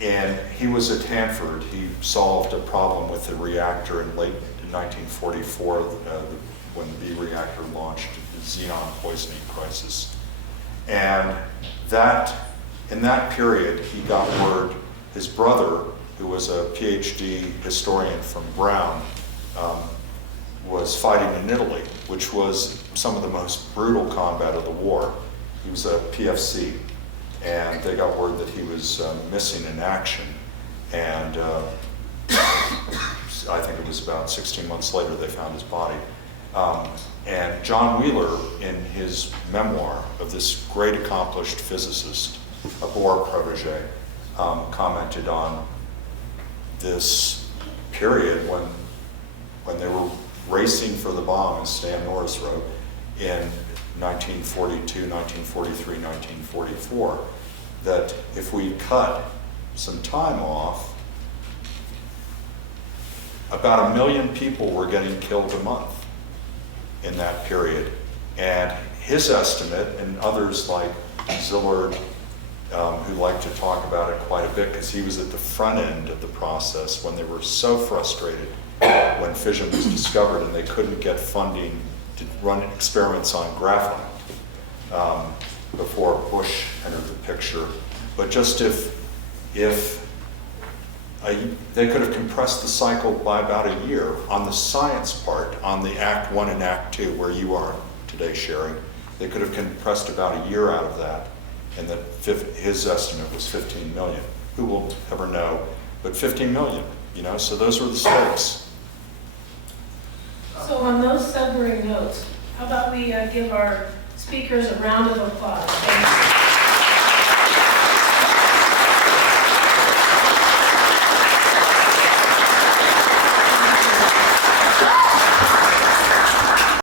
And he was at Hanford. He solved a problem with the reactor in late 1944 when the B reactor launched the xenon poisoning crisis. And in that period, he got word, his brother, who was a PhD historian from Brown, was fighting in Italy, which was some of the most brutal combat of the war. He was a PFC, and they got word that he was missing in action. And I think it was about 16 months later they found his body. And John Wheeler, in his memoir of this great accomplished physicist, a Bohr protege, commented on this period when they were racing for the bomb, as Stan Norris wrote, in 1942, 1943, 1944, that if we cut some time off, about 1 million people were getting killed a month in that period. And his estimate, and others like Zillard, who like to talk about it quite a bit, because he was at the front end of the process when they were so frustrated when fission was discovered and they couldn't get funding to run experiments on graphite before Bush entered the picture. But just if they could have compressed the cycle by about a year on the science part, on the Act 1 and Act 2, where you are today, Sherry, they could have compressed about a year out of that, and that his estimate was 15 million. Who will ever know? But 15 million, so those were the stakes. So on those sobering notes, how about we give our speakers a round of applause? Thank you.